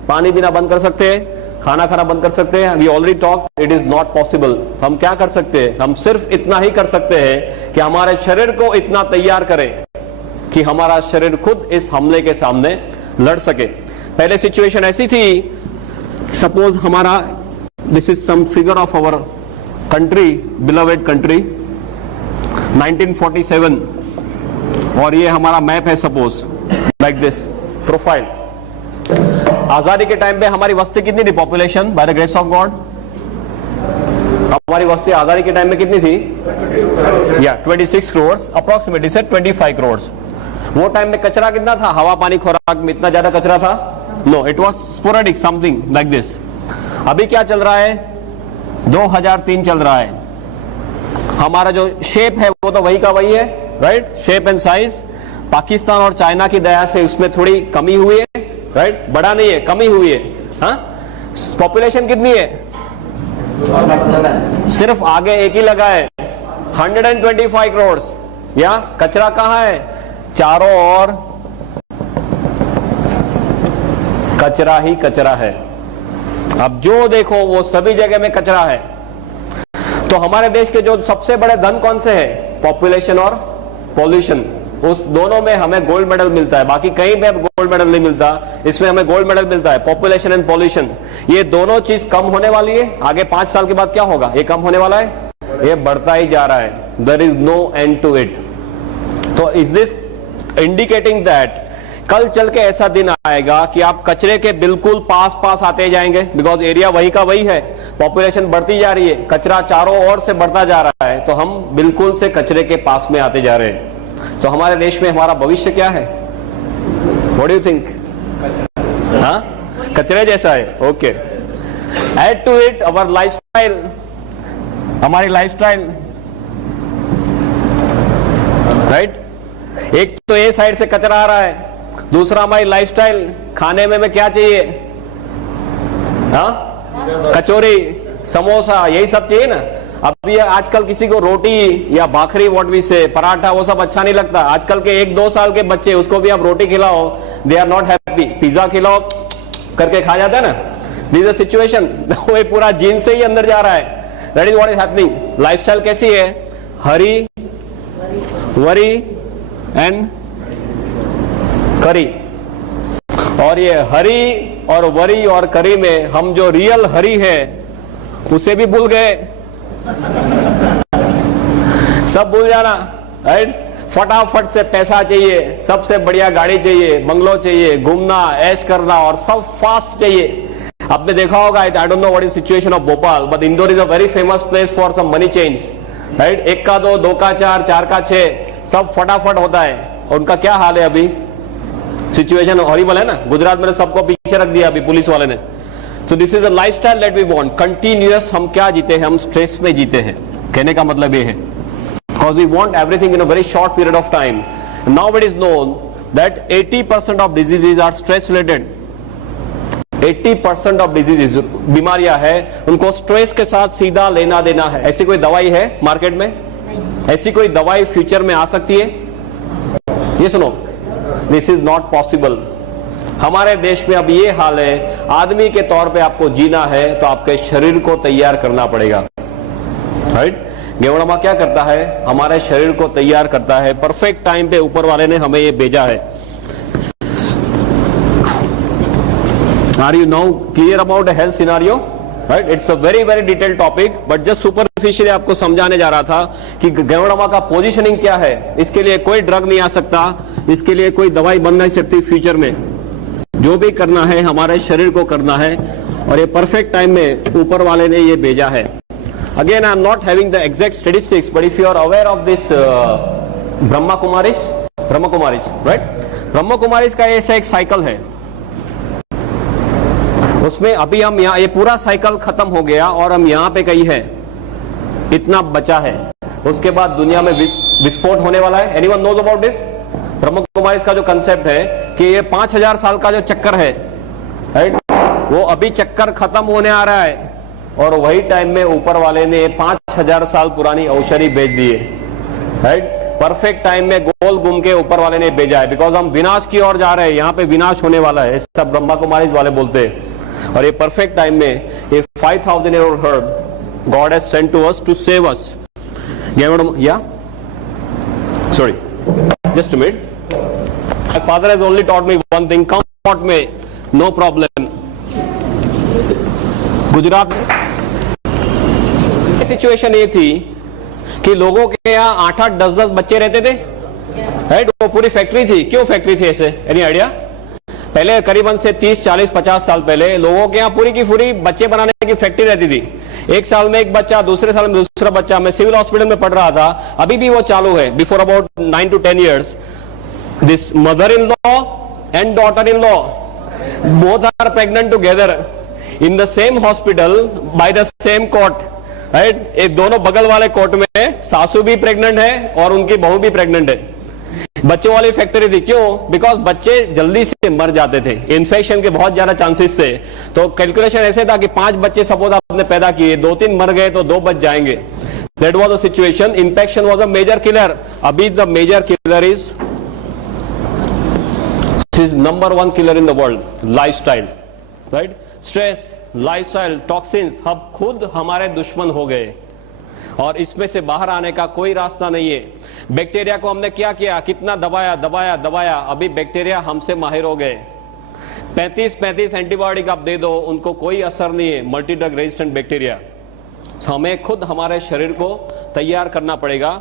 पानी पीना बंद कर सकते हैं, खाना खाना बंद कर सकते हैं। We already talk, it is not possible. हम क्या कर सकते हैं? हम सिर्फ इतना ही कर सकते हैं कि हमारे शरीर को इतना तैयार करें कि हमारा शरीर खुद इस हमले के सामने लड़ सके। पहले सिचुएशन ऐसी थी, सपोज हमारा, this is some figure of our country, beloved country, 1947, और ये हमारा मैप है, सपोज लाइक दिस, प्रोफाइल। आजादी के टाइम पे हमारी वस्ती कितनी थी? Population by the grace of God, हमारी वस्ती आजादी के टाइम में कितनी थी? 26 करोड़ अप्रोक्सीमेटली से 25 करोड़। वो टाइम में कचरा कितना था? हवा पानी खुराक में इतना ज्यादा कचरा था? No, it was sporadic something like this. अभी क्या चल रहा है? 2003 चल रहा है। हमारा जो शेप है वो तो वही का वही है, right? Shape and size Pakistan और चाइना की दया से उसमें थोड़ी कमी हुई है, राइट? बड़ा नहीं है, कमी हुई है। हाँ, पॉपुलेशन कितनी है? सिर्फ आगे एक ही लगा है, 125 करोड़। या कचरा कहां है? चारों ओर कचरा ही कचरा है। अब जो देखो वो सभी जगह में कचरा है। तो हमारे देश के जो सबसे बड़े धन कौन से हैं? पॉपुलेशन और पॉल्यूशन। उस दोनों में हमें गोल्ड मेडल मिलता है, बाकी कहीं पे गोल्ड मेडल नहीं मिलता। इसमें हमें गोल्ड मेडल मिलता है, पॉपुलेशन एंड पॉल्यूशन। ये दोनों चीज कम होने वाली है। आगे 5 साल के बाद क्या होगा? ये कम होने वाला है, ये बढ़ता ही जा रहा है। There is no end to it. तो इज दिस इंडिकेटिंग दैट कल चल के ऐसा दिन आएगा कि आप कचरे के बिल्कुल पास आते जाएंगे, बिकॉज एरिया वही का वही है, पॉपुलेशन बढ़ती जा रही है, कचरा चारों ओर से बढ़ता जा रहा है, तो हम बिल्कुल से कचरे के पास में आते जा रहे हैं। तो हमारे देश में हमारा भविष्य क्या है? What do you think? हाँ, कचरे जैसा है। Okay, add to it our lifestyle, हमारी लाइफस्टाइल, राइट? एक तो ए साइड से कचरा आ रहा है, दूसरा हमारी लाइफस्टाइल। खाने में क्या चाहिए? हाँ, कचौरी समोसा यही सब चाहिए ना। अब ये आजकल किसी को रोटी या भाखरी, व्हाट वी से, पराठा, वो सब अच्छा नहीं लगता। आजकल के 1-2 साल के बच्चे, उसको भी आप रोटी खिलाओ, they are not happy. Pizza खिलाओ करके खा जाता है ना। This is situation. वो पूरा जीन से ही अंदर जा रहा है। That is what is happening. Lifestyle कैसी है? हरी, वरी एंड करी। और ये हरी और वरी और करी में हम जो रियल हरी है उसे भी भूल गए। सब भूल जाना, राइट? फटाफट से पैसा चाहिए, सबसे बढ़िया गाड़ी चाहिए, बंगलो चाहिए, घूमना, ऐश करना, और सब फास्ट चाहिए। आपने देखा होगा, I don't know what is situation of Bhopal, but Indore is a very famous place for some money change, right? 1 का 2, 2 का 4, 4 का 6, सब फटाफट होता है। और उनका क्या हाल है अभी? सिचुएशन हॉरिबल है ना। गुजरात में सबको पीछे रख दिया अभी पुलिस वाले ने। So this is a lifestyle that we want. Continuous हम क्या जीते हैं? हम स्ट्रेस में जीते हैं। कहने का मतलब ये है, because we want everything in a very short period of time. Now it is known that 80% of diseases are stress related. 80% of diseases, बीमारियां है, उनको स्ट्रेस के साथ सीधा लेना देना है। ऐसी कोई दवाई है मार्केट में? ऐसी कोई दवाई फ्यूचर में आ सकती है? ये सुनो, दिस इज नॉट पॉसिबल। हमारे देश में अब ये हाल है, आदमी के तौर पे आपको जीना है तो आपके शरीर को तैयार करना पड़ेगा, राइट? गेवड़मा क्या करता है? हमारे शरीर को तैयार करता है। परफेक्ट टाइम पे ऊपर वाले ने हमें ये भेजा है। Are you now clear about health scenario? Right, it's a very very detailed topic, but just superficially आपको समझाने जा रहा था कि गेवड़मा का पोजीशनिंग क्या है। इसके लिए कोई ड्रग नहीं आ सकता, इसके लिए कोई दवाई बन नहीं सकती फ्यूचर में। जो भी करना है हमारे शरीर को करना है, और ये परफेक्ट टाइम में ऊपर वाले ने ये भेजा है। Again I am not having the exact statistics, but if you are aware of this Brahma Kumaris, right? Brahma Kumaris का ऐसा एक साइकिल है, उसमें अभी हम यहाँ, ये पूरा साइकिल खत्म हो गया और हम यहाँ पे कहीं है, इतना बचा है। उसके बाद दुनिया में विस्फोट होने वाला है। Anyone knows about this? Brahma Kumaris का जो कंसेप्ट है कि ये 5000 साल का जो चक्कर है, राइट, वो अभी चक्कर खत्म होने आ रहा है, और वही टाइम में ऊपर वाले ने 5000 साल पुरानी औषधि भेज दी है, राइट? परफेक्ट टाइम में गोल घूम के ऊपर वाले ने भेजा है, बिकॉज हम विनाश की ओर जा रहे हैं, यहाँ पे विनाश होने वाला है, ऐसा ब्रह्मा कुमारीज वाले बोलते हैं। और ये परफेक्ट टाइम में ये 5000 year old herb God has sent to us to save us. Yeah? Sorry. Just a minute. My father has only taught me one thing. Come what may, no problem. Gujarat में situation ये थी कि लोगों के यहाँ 8-8, 10-10 बच्चे रहते थे, राइट? वो पूरी फैक्ट्री थी। क्यों फैक्ट्री थी ऐसे? Any idea? पहले करीबन से 30, 40, 50 साल पहले लोगों के यहाँ पूरी की पूरी बच्चे बनाने की फैक्ट्री रहती थी। एक साल में एक बच्चा, दूसरे साल में दूसरा बच्चा। मैं सिविल हॉस्पिटल में पढ़ रहा था, अभी भी वो चालू है। Before about 9 to 10 years, this mother in law and daughter in law both are pregnant together in the same hospital by the same court, right? एक दोनों बगल वाले कोर्ट में सासू भी प्रेग्नेंट है और उनकी बहू भी प्रेग्नेंट है। बच्चों वाली फैक्ट्री थी। क्यों? बिकॉज बच्चे जल्दी से मर जाते थे, इन्फेक्शन के बहुत ज्यादा चांसेस थे। तो कैलकुलेशन ऐसे था कि 5 बच्चे सपोज आपने पैदा किए, 2-3 मर गए तो 2 बच जाएंगे। That was the situation. Infection was a major killer. अभी the major killer is number 1 killer in the world, lifestyle, right? Stress, lifestyle, toxins, हम खुद हमारे दुश्मन हो गए और इसमें से बाहर आने का कोई रास्ता नहीं है। बैक्टीरिया को हमने क्या किया? कितना दबाया दबाया दबाया, अभी बैक्टीरिया हमसे माहिर हो गए। 35 एंटीबायोटिक आप दे दो, उनको कोई असर नहीं है, मल्टी ड्रग रेजिस्टेंट बैक्टीरिया। हमें खुद हमारे शरीर को तैयार करना पड़ेगा।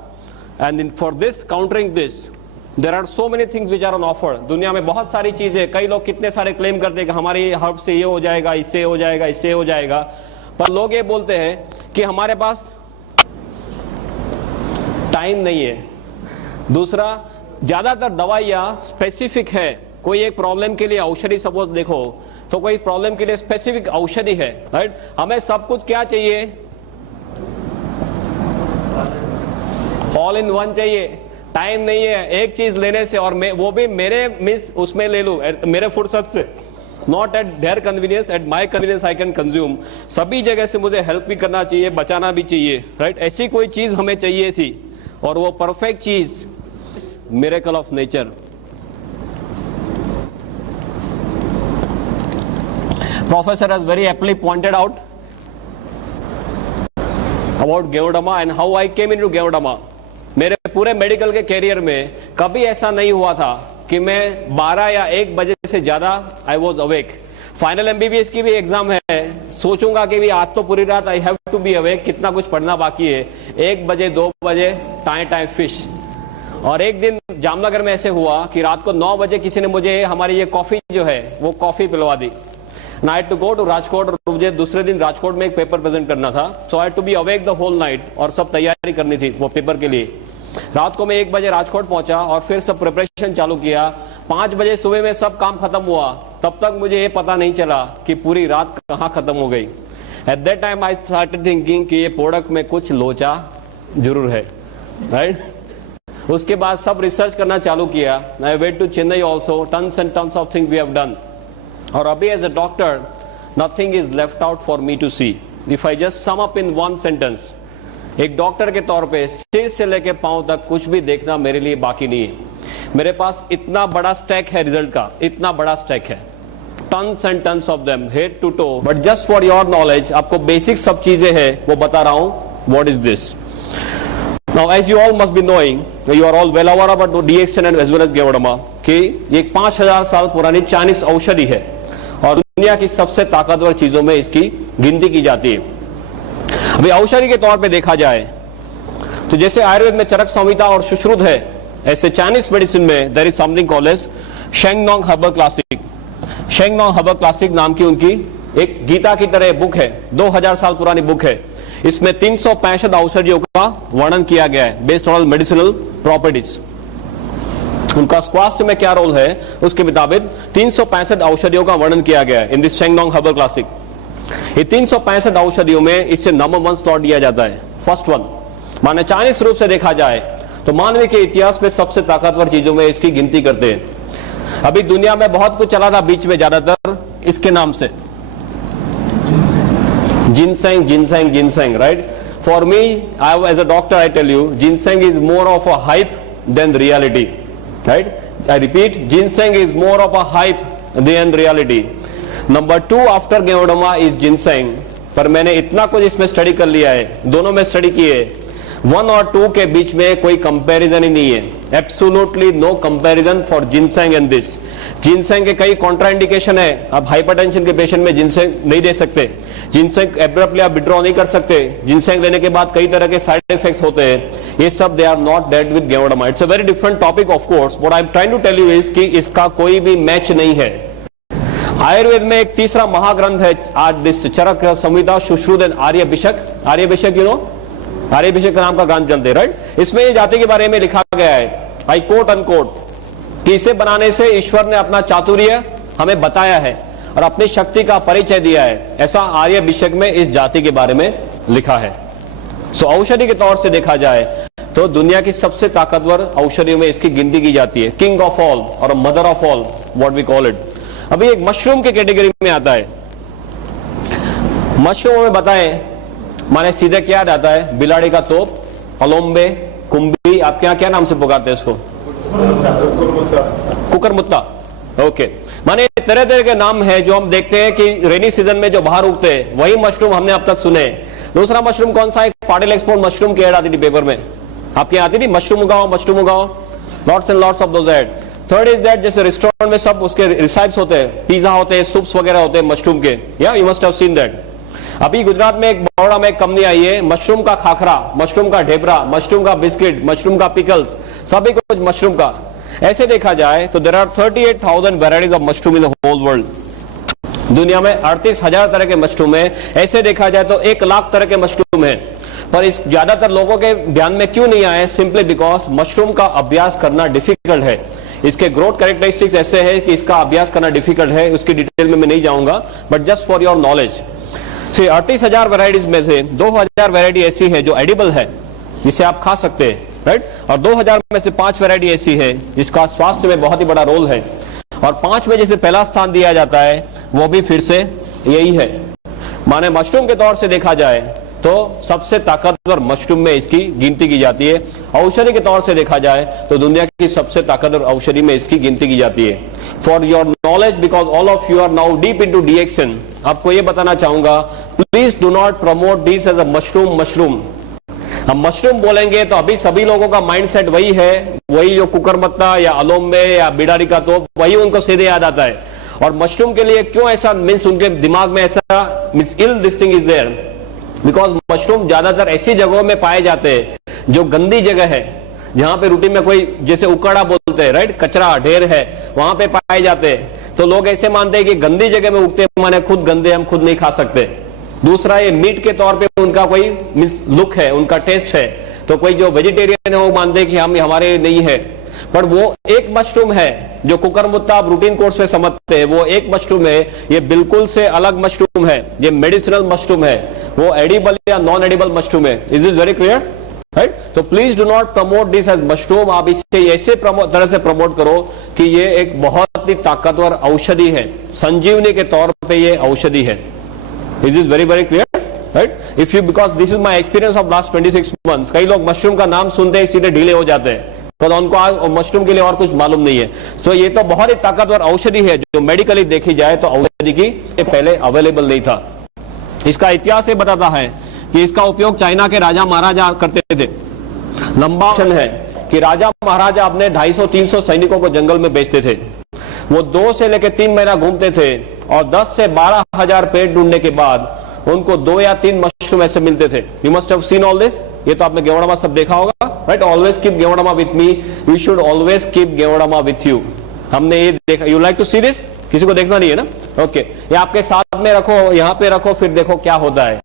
And for this, countering this, there are so many things which are on offer. दुनिया में बहुत सारी चीजें, कई लोग कितने सारे क्लेम करते हैं कि हमारी हर्ब से ये हो जाएगा, इससे हो जाएगा, इससे हो जाएगा, पर लोग ये बोलते हैं कि हमारे पास टाइम नहीं है। दूसरा, ज्यादातर दवाइयां स्पेसिफिक है। कोई एक प्रॉब्लम के लिए औषधि सपोज देखो, तो कोई प्रॉब्लम के लिए स्पेसिफिक औषधि है, राइट? हमें सब कुछ क्या चाहिए? ऑल इन वन चाहिए। टाइम नहीं है एक चीज लेने से, और वो भी मेरे मिस उसमें ले लूं, मेरे फुर्सत से, not at their convenience, at my convenience I can consume. सभी जगह से मुझे हेल्प भी करना चाहिए, बचाना भी चाहिए, राइट? ऐसी कोई चीज हमें चाहिए थी, और वो परफेक्ट चीज, miracle of nature. Professor has very aptly pointed out about ganoderma and how I came into ganoderma. मेरे पूरे मेडिकल के कैरियर में कभी ऐसा नहीं हुआ था कि मैं 12 या 1 बजे से ज्यादा I was awake. Final MBBS की भी एग्जाम है, सोचूंगा कि भी आज तो पूरी रात I have to be awake, कितना कुछ पढ़ना बाकी है। 1 बजे 2 बजे टाइम फिश। और एक दिन जामनगर में ऐसे हुआ कि रात को 9 बजे किसी ने मुझे हमारी ये कॉफी जो है वो कॉफी पिलवा दी। I had to go to Rajkot, और मुझे दूसरे दिन राजकोट में एक पेपर प्रेजेंट करना था। So I had to be awake the whole night, और सब तैयारी करनी थी वो पेपर के लिए। रात को मैं 1 बजे राजकोट पहुंचा और फिर सब प्रिपरेशन चालू किया। 5 बजे सुबह में सब काम खत्म हुआ। तब तक मुझे ये पता नहीं चला कि पूरी रात कहां खत्म हो गई। At that time I started thinking कि ये प्रोडक्ट में कुछ लोचा जरूर है, राइट? उसके बाद सब रिसर्च करना चालू किया। I went to Chennai also, tons and tons of thing we have done. और अभी as a doctor, nothing is left out for me to see. If I just sum up in 1 sentence, एक doctor के तौर पे सिर से लेके पांव तक कुछ भी देखना मेरे लिए बाकी नहीं है। मेरे पास इतना बड़ा स्टैक है रिजल्ट का, इतना बड़ा स्टैक है, tons and tons of them, head to toe. But just for your knowledge, आपको बेसिक सब चीजें हैं वो बता रहा हूं। What is this? Now as you all must be knowing, you are all well aware about DXN and as well as ganoderma कि ये 5000 साल पुरानी चाइनीज औषधि है और दुनिया की सबसे ताकतवर चीजों में इसकी गिनती की जाती है। अभी औषधि के तौर पे देखा जाए तो जैसे आयुर्वेद में चरक संहिता और सुश्रुत है, ऐसे चाइनीज मेडिसिन में there is something called as Shennong herbal classic. Shennong herbal classic नाम की उनकी एक गीता की तरह बुक है, 2000 साल पुरानी बुक है। इसमें 365 औषधियों का वर्णन किया गया है बेस्ड ऑन मेडिसिनल प्रॉपर्टीज। उनका स्वास्थ्य में क्या रोल है उसके मुताबिक 365 औषधियों का वर्णन किया गया है इन दिस शेंगनोंग हर्बल क्लासिक। ये 365 औषधियों में इससे नंबर 1 स्लॉट दिया जाता है, फर्स्ट वन। माने चाइनीज रूप से देखा जाए तो मानव के इतिहास में सबसे ताकतवर चीजों में इसकी गिनती करते हैं। अभी दुनिया में बहुत कुछ चला था बीच में, ज्यादातर इसके नाम से ginseng ginseng ginseng, right? For me, I as a doctor I tell you, ginseng is more of a hype than reality, right? I repeat, ginseng is more of a hype than reality. Number 2 after ganoderma is ginseng. पर मैंने इतना कुछ इसमें study कर लिया है, दोनों में स्टडी किए, 1 और 2 के बीच में कोई कंपैरिजन ही नहीं है। Absolutely no comparison for ginseng and this. Ginseng के कई कॉन्ट्राइंडिकेशन है। आप हाइपरटेंशन के पेशेंट में जिनसेंग नहीं दे सकते, जिनसेंग एब्रप्टली आप विड्रॉ नहीं कर सकते, जिनसेंग लेने के बाद कई तरह के साइड इफेक्ट्स होते हैं। ये सब they are not dead with ganoderma. It's a very different topic of course. What I am trying to tell you is कि इसका कोई भी मैच नहीं है। आयुर्वेद में एक तीसरा महाग्रंथ है आज this Charak Samhita Sushruta Aryabhishak. Aryabhishak you know, Aryabhishak नाम का ग्रंथ चलते राइट। इसमें ये जाति के बारे में लिखा गया है, आई कोट अनकोट, कि इसे बनाने से ईश्वर ने अपना चातुर्य हमें बताया है और अपनी शक्ति का परिचय दिया है, ऐसा आर्यभिषक में इस जाति के बारे में लिखा है। सो औषधि के तौर से देखा जाए तो दुनिया की सबसे ताकतवर औषधियों में इसकी गिनती की जाती है, किंग ऑफ ऑल और mother of all what we call it. अभी एक मशरूम के कैटेगरी में आता है। मशरूम में बताएं माने सीधे क्या आता है, बिलाड़ी का तोप, अलोम्बे, कुंभी, आपके यहाँ क्या नाम से पुकारते हैं इसको, कुकरमुत्ता, ओके। माने तरह तरह के नाम है जो हम देखते हैं कि रेनी सीजन में जो बाहर उगते हैं, वही मशरूम हमने अब तक सुने। दूसरा मशरूम कौन सा है, पाटिल एक्सपोर्ट मशरूम की एड आती थी पेपर में, आपके यहाँ आती थी, मशरूम उगाओ मशरूम उगाओ, lots and lots of those ad. Third is that जैसे रेस्टोरेंट में सब उसके रिसाइप्स होते हैं, पिज्जा होते हैं, सूप्स वगैरह होते हैं मशरूम के, या you must have seen that. अभी गुजरात में एक बड़ोड़ा में एक कंपनी आई है, मशरूम का खाखरा, मशरूम का ढेबरा, मशरूम का बिस्किट, मशरूम का पिकल्स, सभी कुछ मशरूम का। ऐसे देखा जाए तो there are 38,000 varieties of mushroom in the whole world. दुनिया में 38,000 तरह के मशरूम है। ऐसे देखा जाए तो 1 लाख तरह के मशरूम है, पर इस ज्यादातर लोगों के ध्यान में क्यों नहीं आए, सिंपली बिकॉज मशरूम का अभ्यास करना डिफिकल्ट है। इसके ग्रोथ कैरेक्टरिस्टिक्स ऐसे है कि इसका अभ्यास करना डिफिकल्ट है, उसकी डिटेल में मैं नहीं जाऊंगा, but just for your knowledge. 38,000 varieties में से 2,000 वेराइटी ऐसी है जो एडिबल है, जिसे आप खा सकते हैं, राइट। और 2,000 में से 5 वेराइटी ऐसी है जिसका स्वास्थ्य में बहुत ही बड़ा रोल है, और 5 में जिसे पहला स्थान दिया जाता है वो भी फिर से यही है। माने मशरूम के तौर से देखा जाए तो सबसे ताकतवर मशरूम में इसकी गिनती की जाती है। औषधि के तौर से देखा जाए तो दुनिया की सबसे ताकतवर औषधि में इसकी गिनती की जाती है। For your knowledge, because all of you are now deep into DXN, आपको यह बताना चाहूंगा, please do not promote this as a mushroom. हम मशरूम बोलेंगे तो अभी सभी लोगों का माइंडसेट वही है, वही जो कुकरमत्ता या अलोम्बे या बिडारी का तोप, वही उनको सीधे याद आता है। और मशरूम के लिए क्यों ऐसा मीन्स उनके दिमाग में ऐसा means ill this thing is there, because mushroom ज्यादातर ऐसी जगहों में पाए जाते हैं जो गंदी जगह है, जहां पे रूटीन में कोई जैसे उकड़ा बोलते हैं, राइट, कचरा ढेर है, वहां पे पाए जाते हैं। तो लोग ऐसे मानते हैं कि गंदी जगह में उगते माने खुद गंदे, हम खुद नहीं खा सकते। दूसरा, ये मीट के तौर पे उनका कोई मिस लुक है, उनका टेस्ट है, तो कोई जो वेजिटेरियन है वो मानते हैं कि हम हमारे नहीं है। पर वो एक मशरूम है जो कुकरमुत्ता आप रूटीन कोर्स पे समझते हैं, वो एक मशरूम है, ये बिल्कुल से अलग मशरूम है, ये मेडिसिनल मशरूम है, वो एडिबल या नॉन एडिबल मशरूम है। Is this very clear, right. तो please do not promote this as mushroom. आप इसे ऐसे तरह से प्रमोट करो कि ये एक बहुत ही ताकतवर औषधि है, संजीवनी के तौर पे ये औषधि है। Is this very very clear, right? If you, because this is my experience of last 26 months, कई लोग मशरूम का नाम सुनते ही सीधे ढीले हो जाते हैं, तो उनको मशरूम के लिए और कुछ मालूम नहीं है। सो ये तो बहुत ही ताकतवर औषधि है, जो मेडिकली देखी जाए तो औषधि की पहले अवेलेबल नहीं था। इसका इतिहास ये बताता है कि इसका उपयोग चाइना के राजा महाराजा करते थे। लंबा है कि राजा महाराजा अपने 250-300 सैनिकों को जंगल में भेजते थे। वो 2 से लेकर 3 महीना घूमते थे और 10 से 12,000 पेड़ ढूंढने के बाद उनको 2 या 3 मशरूम ऐसे मिलते थे। You must have seen all this, ये तो आपने गेवड़ामा सब देखा होगा, right. Always keep ganoderma with me, we should always keep ganoderma with you. हमने ये देखा, you like to see this, किसी को देखना नहीं है ना, ओके। ये आपके साथ में रखो, यहाँ पे रखो, फिर देखो क्या होता है।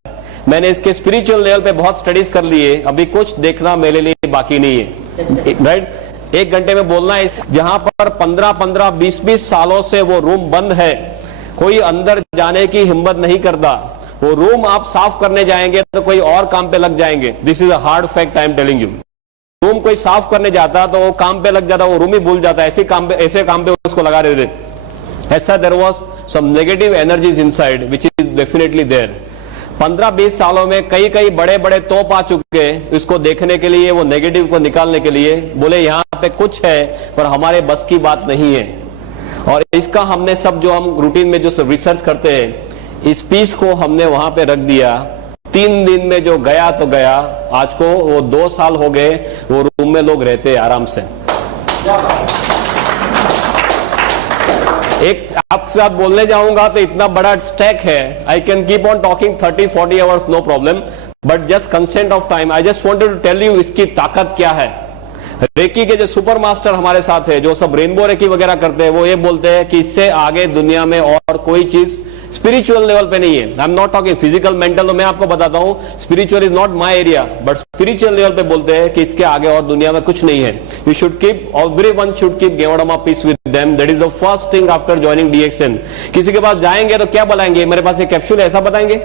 मैंने इसके स्पिरिचुअल लेवल पे बहुत स्टडीज कर लिए, अभी कुछ देखना मेरे लिए बाकी नहीं है, राइट। 1 घंटे में बोलना है, जहां पर 15-15, 20-20 सालों से वो रूम बंद है, कोई अंदर जाने की हिम्मत नहीं करता। वो रूम आप साफ करने जाएंगे तो कोई और काम पे लग जाएंगे। This is a hard fact I am telling you. Room कोई साफ करने जाता तो वो काम पे लग जाता, वो रूम ही भूल जाता, ऐसे काम पे उसको लगा देते। ऐसा there was some negative energies inside which is definitely there. 15-20 सालों में कई बड़े बड़े तोप आ चुके हैं इसको देखने के लिए, वो नेगेटिव को निकालने के लिए। बोले यहाँ पे कुछ है पर हमारे बस की बात नहीं है। और इसका हमने सब जो हम रूटीन में जो रिसर्च करते हैं, इस पीस को हमने वहां पे रख दिया। 3 दिन में जो गया तो गया, आज को वो 2 साल हो गए, वो रूम में लोग रहते आराम से। एक आपके साथ बोलने जाऊंगा तो इतना बड़ा स्टैक है, I can keep on talking 30-40 hours, no problem, but just constant of time. I just wanted to tell you इसकी ताकत क्या है, रेकी के जो सुपर मास्टर हमारे साथ है, जो सब रेनबो रेकी वगैरह करते हैं, वो ये बोलते हैं कि इससे आगे दुनिया में और कोई चीज स्पिरिचुअल लेवल पे नहीं है। I am not talking physical mental, तो मैं आपको बताता हूं spiritual is not my area, but spiritual level पे बोलते हैं कि इसके आगे और दुनिया में कुछ नहीं है। You should keep, everyone should keep ganoderma piece with them, that is the first thing after joining DXN. किसी के पास जाएंगे तो क्या बताएंगे, मेरे पास एक कैप्सूल है, ऐसा बताएंगे?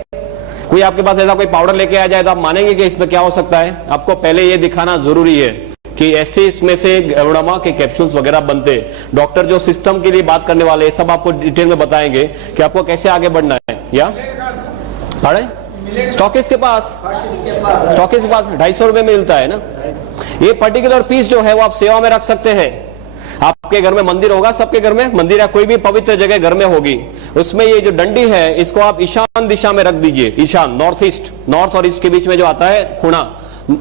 कोई आपके पास ऐसा कोई पाउडर लेके आ जाए तो आप मानेंगे कि इसमें क्या हो सकता है? आपको पहले ये दिखाना जरूरी है कि ऐसे इसमें से गेवड़मा के कैप्सूल्स वगैरह बनते। डॉक्टर जो सिस्टम के लिए बात करने वाले सब आपको डिटेल में बताएंगे कि आपको कैसे आगे बढ़ना है। या स्टॉकिस्ट के पास 250 रुपए में मिलता है ना। ये पर्टिकुलर पीस जो है वो आप सेवा में रख सकते हैं। आपके घर में मंदिर होगा, सबके घर में मंदिर या कोई भी पवित्र जगह घर में होगी, उसमें ये जो डंडी है इसको आप ईशान दिशा में रख दीजिए। ईशान, नॉर्थ ईस्ट, नॉर्थ और ईस्ट के बीच में जो आता है खुणा,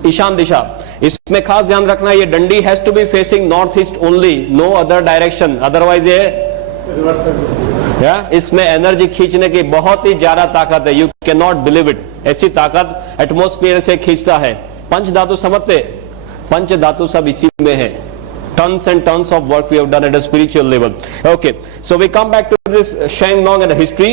ईशान दिशा, इसमें खास ध्यान रखना ये डंडी has to be facing north east only, no other direction, otherwise ये इसमें एनर्जी खींचने की बहुत ही ज्यादा ताकत है। You can not believe it, ऐसी ताकत एटमोस्फियर से खींचता है। पंच धातु समझते, पंच धातु सब इसी में है। Tons and tons of work we have done at a spiritual level. Okay, so we come back to this Shengnong and the history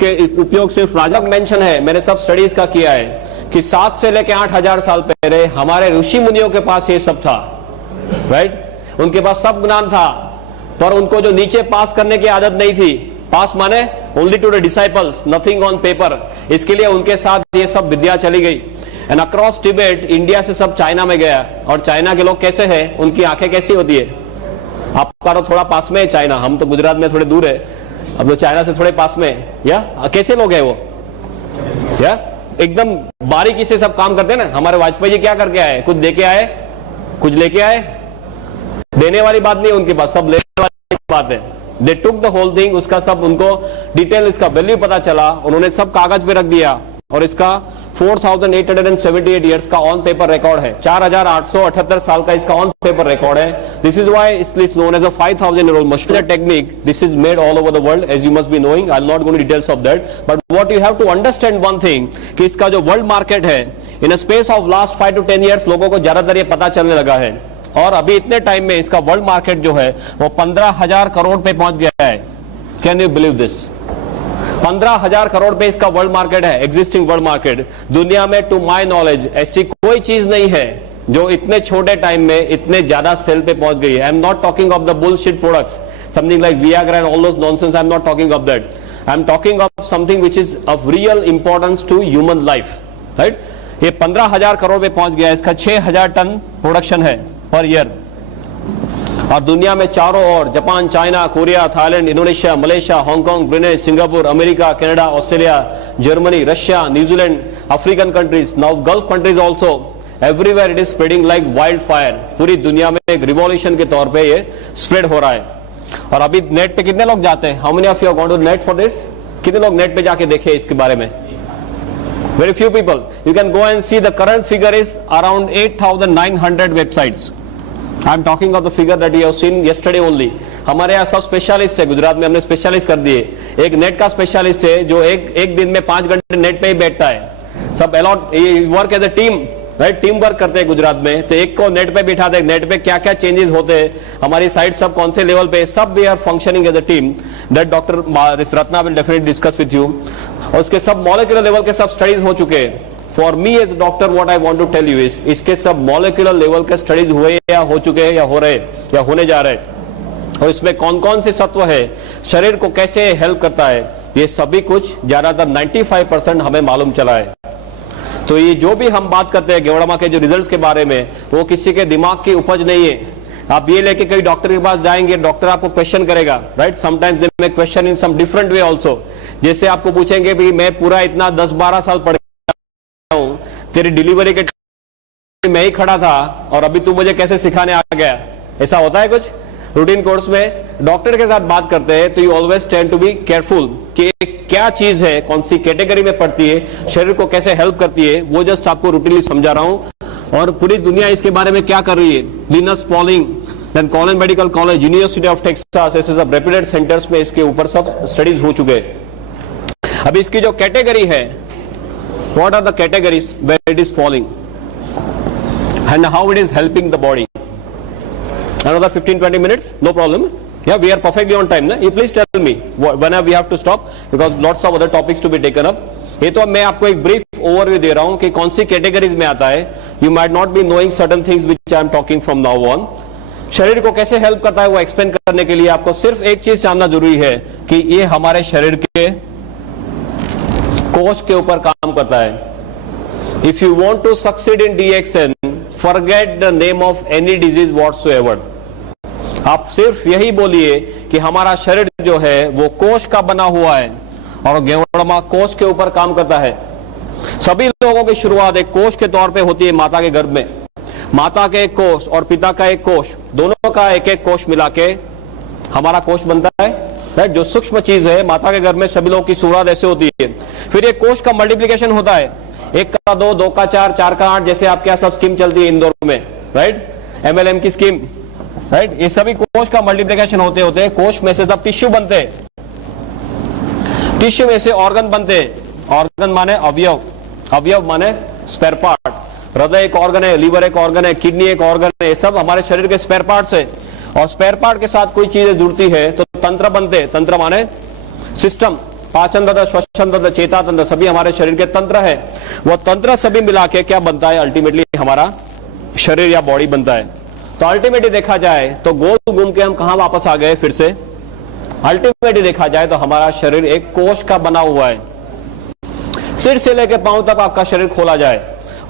के उपयोग सिर्फ राजा मेंशन है, मैंने सब स्टडीज का किया है कि 7 से लेकर 8,000 साल पहले हमारे ऋषि मुनियों के पास ये सब था, राइट? उनके पास सब ज्ञान था, पर उनको जो नीचे पास करने की आदत नहीं थी। पास माने only to the disciples, nothing on paper. इसके लिए उनके साथ ये सब विद्या चली गई। एंड अक्रॉस टिबेट, इंडिया से सब चाइना में गया। और चाइना के लोग कैसे हैं, उनकी आंखें कैसी होती है? आपका तो थोड़ा पास में है चाइना, हम तो गुजरात में थोड़े दूर है, अब तो चाइना से थोड़े पास में है। या कैसे लोग हैं वो? या एकदम बारीकी से सब काम करते हैं ना। हमारे वाजपेयी जी क्या करके आए? कुछ देके आए, कुछ लेके आए? देने वाली बात नहीं उनके पास, सब लेने वाली बात है। दे टुक द होल थिंग, उसका सब उनको डिटेल, इसका वैल्यू पता चला, उन्होंने सब कागज पे रख दिया। और इसका 4,878 ईयर्स का ऑन पेपर रिकॉर्ड है। 4,878 साल का इसका ऑन पेपर रिकॉर्ड है। This is why it is known as a 5,000-year-old machine technique. This is made all over the world, as you must be knowing. I'll not go into details of that, but what you have to understand one thing कि इसका जो world market है, in a space of last 5 to 10 years लोगों को ज्यादातर ये पता चलने लगा है। और अभी इतने टाइम में इसका वर्ल्ड मार्केट जो है वो 15,000 करोड़ पे पहुंच गया है। Can you believe this? 15,000 crore पे इसका वर्ल्ड मार्केट है, एग्जिस्टिंग वर्ल्ड मार्केट। दुनिया में टू माय नॉलेज ऐसी कोई चीज नहीं है जो इतने छोटे टाइम में इतने ज्यादा सेल पे पहुंच गई है। I am not talking of the bullshit products, something like Viagra and all those nonsense. I am not talking of that. I am talking of something which is of real importance to human life, right? ये 15,000 करोड़ पे पहुंच गया। इसका 6,000 ton production है per year. और दुनिया में चारों ओर Japan, China, Korea, Thailand, Indonesia, Malaysia, Hong Kong, Brunei, Singapore, America, Canada, Australia, Germany, Russia, New Zealand, African countries, now Gulf countries also, everywhere it is spreading like wild fire. पूरी दुनिया में एक रिवॉल्यूशन के तौर पे ये स्प्रेड हो रहा है। और अभी नेट पे कितने लोग जाते हैं? How many of you are going to net for this? कितने लोग नेट पे जाके देखे इसके बारे में? Very few people. You can go and see the current figure is around 8,900 websites. I am talking of the figure that you have seen yesterday only. हमारे यहाँ सब स्पेशलिस्ट है, गुजरात में हमने स्पेशलिस्ट कर दिए। एक नेट का स्पेशलिस्ट है जो एक दिन में 5 घंटे नेट पे ही बैठता है। सब a lot work as a team, right? Team work करते हैं गुजरात में। तो एक को नेट पे बिठा दे, नेट पे क्या क्या चेंजेस होते हैं, हमारी साइट सब कौन से लेवल पे, सब we are functioning as a team. That doctor Ratna will definitely discuss with you. और उसके सब मॉलिक्यूलर लेवल के सब स्टडीज हो चुके हैं। For me as doctor what I want to tell you is, इसके सब मॉलिक्यूलर लेवल के स्टडीज हुए या हो चुके हैं या हो रहे या होने जा रहे हैं। और इसमें कौन कौन से तत्व है, शरीर को कैसे हेल्प करता है, ये सभी कुछ ज्यादातर 95% हमें मालूम चला है। तो ये जो भी हम बात करते हैं गेवड़मा के जो रिजल्ट्स के बारे में, वो किसी के दिमाग की उपज नहीं है। आप ये लेके कई डॉक्टर के पास जाएंगे, डॉक्टर आपको क्वेश्चन करेगा, राइट? Sometimes they may question in some different way also. जैसे आपको पूछेंगे भी मैं पूरा इतना 10-12 साल पढ़ गया हूं, तेरी डिलीवरी के मैं ही खड़ा था और अभी तू मुझे कैसे सिखाने आ गया? ऐसा होता है कुछ रूटीन कोर्स में? डॉक्टर के साथ बात करते हैं तो you always tend to be careful कि क्या चीज है, कौन सी कैटेगरी में पड़ती है, शरीर को कैसे हेल्प करती है, वो जस्ट आपको रूटीनली समझा रहा हूं। और पूरी दुनिया इसके बारे में क्या कर रही है। Linus Pauling, then Cornell medical college, university of Texas, ऐसे सब रेप्यूटेड सेंटर्स में इसके ऊपर सब स्टडीज हो चुके हैं। अब इसकी जो कैटेगरी है, what are the categories where it is falling and how it is helping the body, Another 15-20 minutes, no problem. Yeah, we are perfectly on time. You please tell me whenever we have to stop because lots of other topics to be taken up. ये तो मैं आपको एक brief overview दे रहा हूं कि कौन सी categories में आता है. You might not be knowing certain things which I am talking from now on. शरीर को कैसे हेल्प करता है वो एक्सप्लेन करने के लिए आपको सिर्फ एक चीज जानना जरूरी है कि ये हमारे शरीर के कोष के ऊपर काम करता है. If you want to succeed in DXN, forget the name of any disease whatsoever. आप सिर्फ यही बोलिए कि हमारा शरीर जो है वो कोष का बना हुआ है और गेवड़मा कोष के ऊपर काम करता है. सभी लोगों की शुरुआत एक कोष के तौर पे होती है माता के गर्भ में. माता के एक कोष और पिता का एक कोष, दोनों का एक एक कोष मिला के हमारा कोष बनता है. राइट, जो सूक्ष्म चीज है माता के गर्भ में सभी लोगों की शुरुआत ऐसे होती है. फिर एक कोष का मल्टीप्लिकेशन होता है, 1 का 2, 2 का 4, 4 का 8, जैसे आपके यहाँ सब स्कीम चलती है इंदौर में. राइट, MLM की स्कीम. राइट, ये सभी कोष का मल्टीप्लिकेशन होते होते कोष में से सब टिश्यू बनते हैं. टिश्यू में से ऑर्गन बनते हैं. ऑर्गन माने अवयव, अवयव माने स्पेयर पार्ट. हृदय एक ऑर्गन है, लीवर एक ऑर्गन है, किडनी एक ऑर्गन है. ये सब हमारे शरीर के स्पेयर पार्ट्स है. और स्पेयर पार्ट के साथ कोई चीजें जुड़ती है तो तंत्र बनते हैं. तंत्र माने सिस्टम, पाचन तंत्र, श्वसन तंत्र, चेता तंत्र, सभी हमारे शरीर के तंत्र है. वो तंत्र सभी मिला के क्या बनता है, अल्टीमेटली हमारा शरीर या बॉडी बनता है. तो अल्टीमेटली देखा जाए तो गोल घूम के हम कहां वापस आ गए फिर से. अल्टीमेटली देखा जाए तो हमारा शरीर एक कोष का बना हुआ है. सिर से लेकर पांव तक आपका शरीर खोला जाए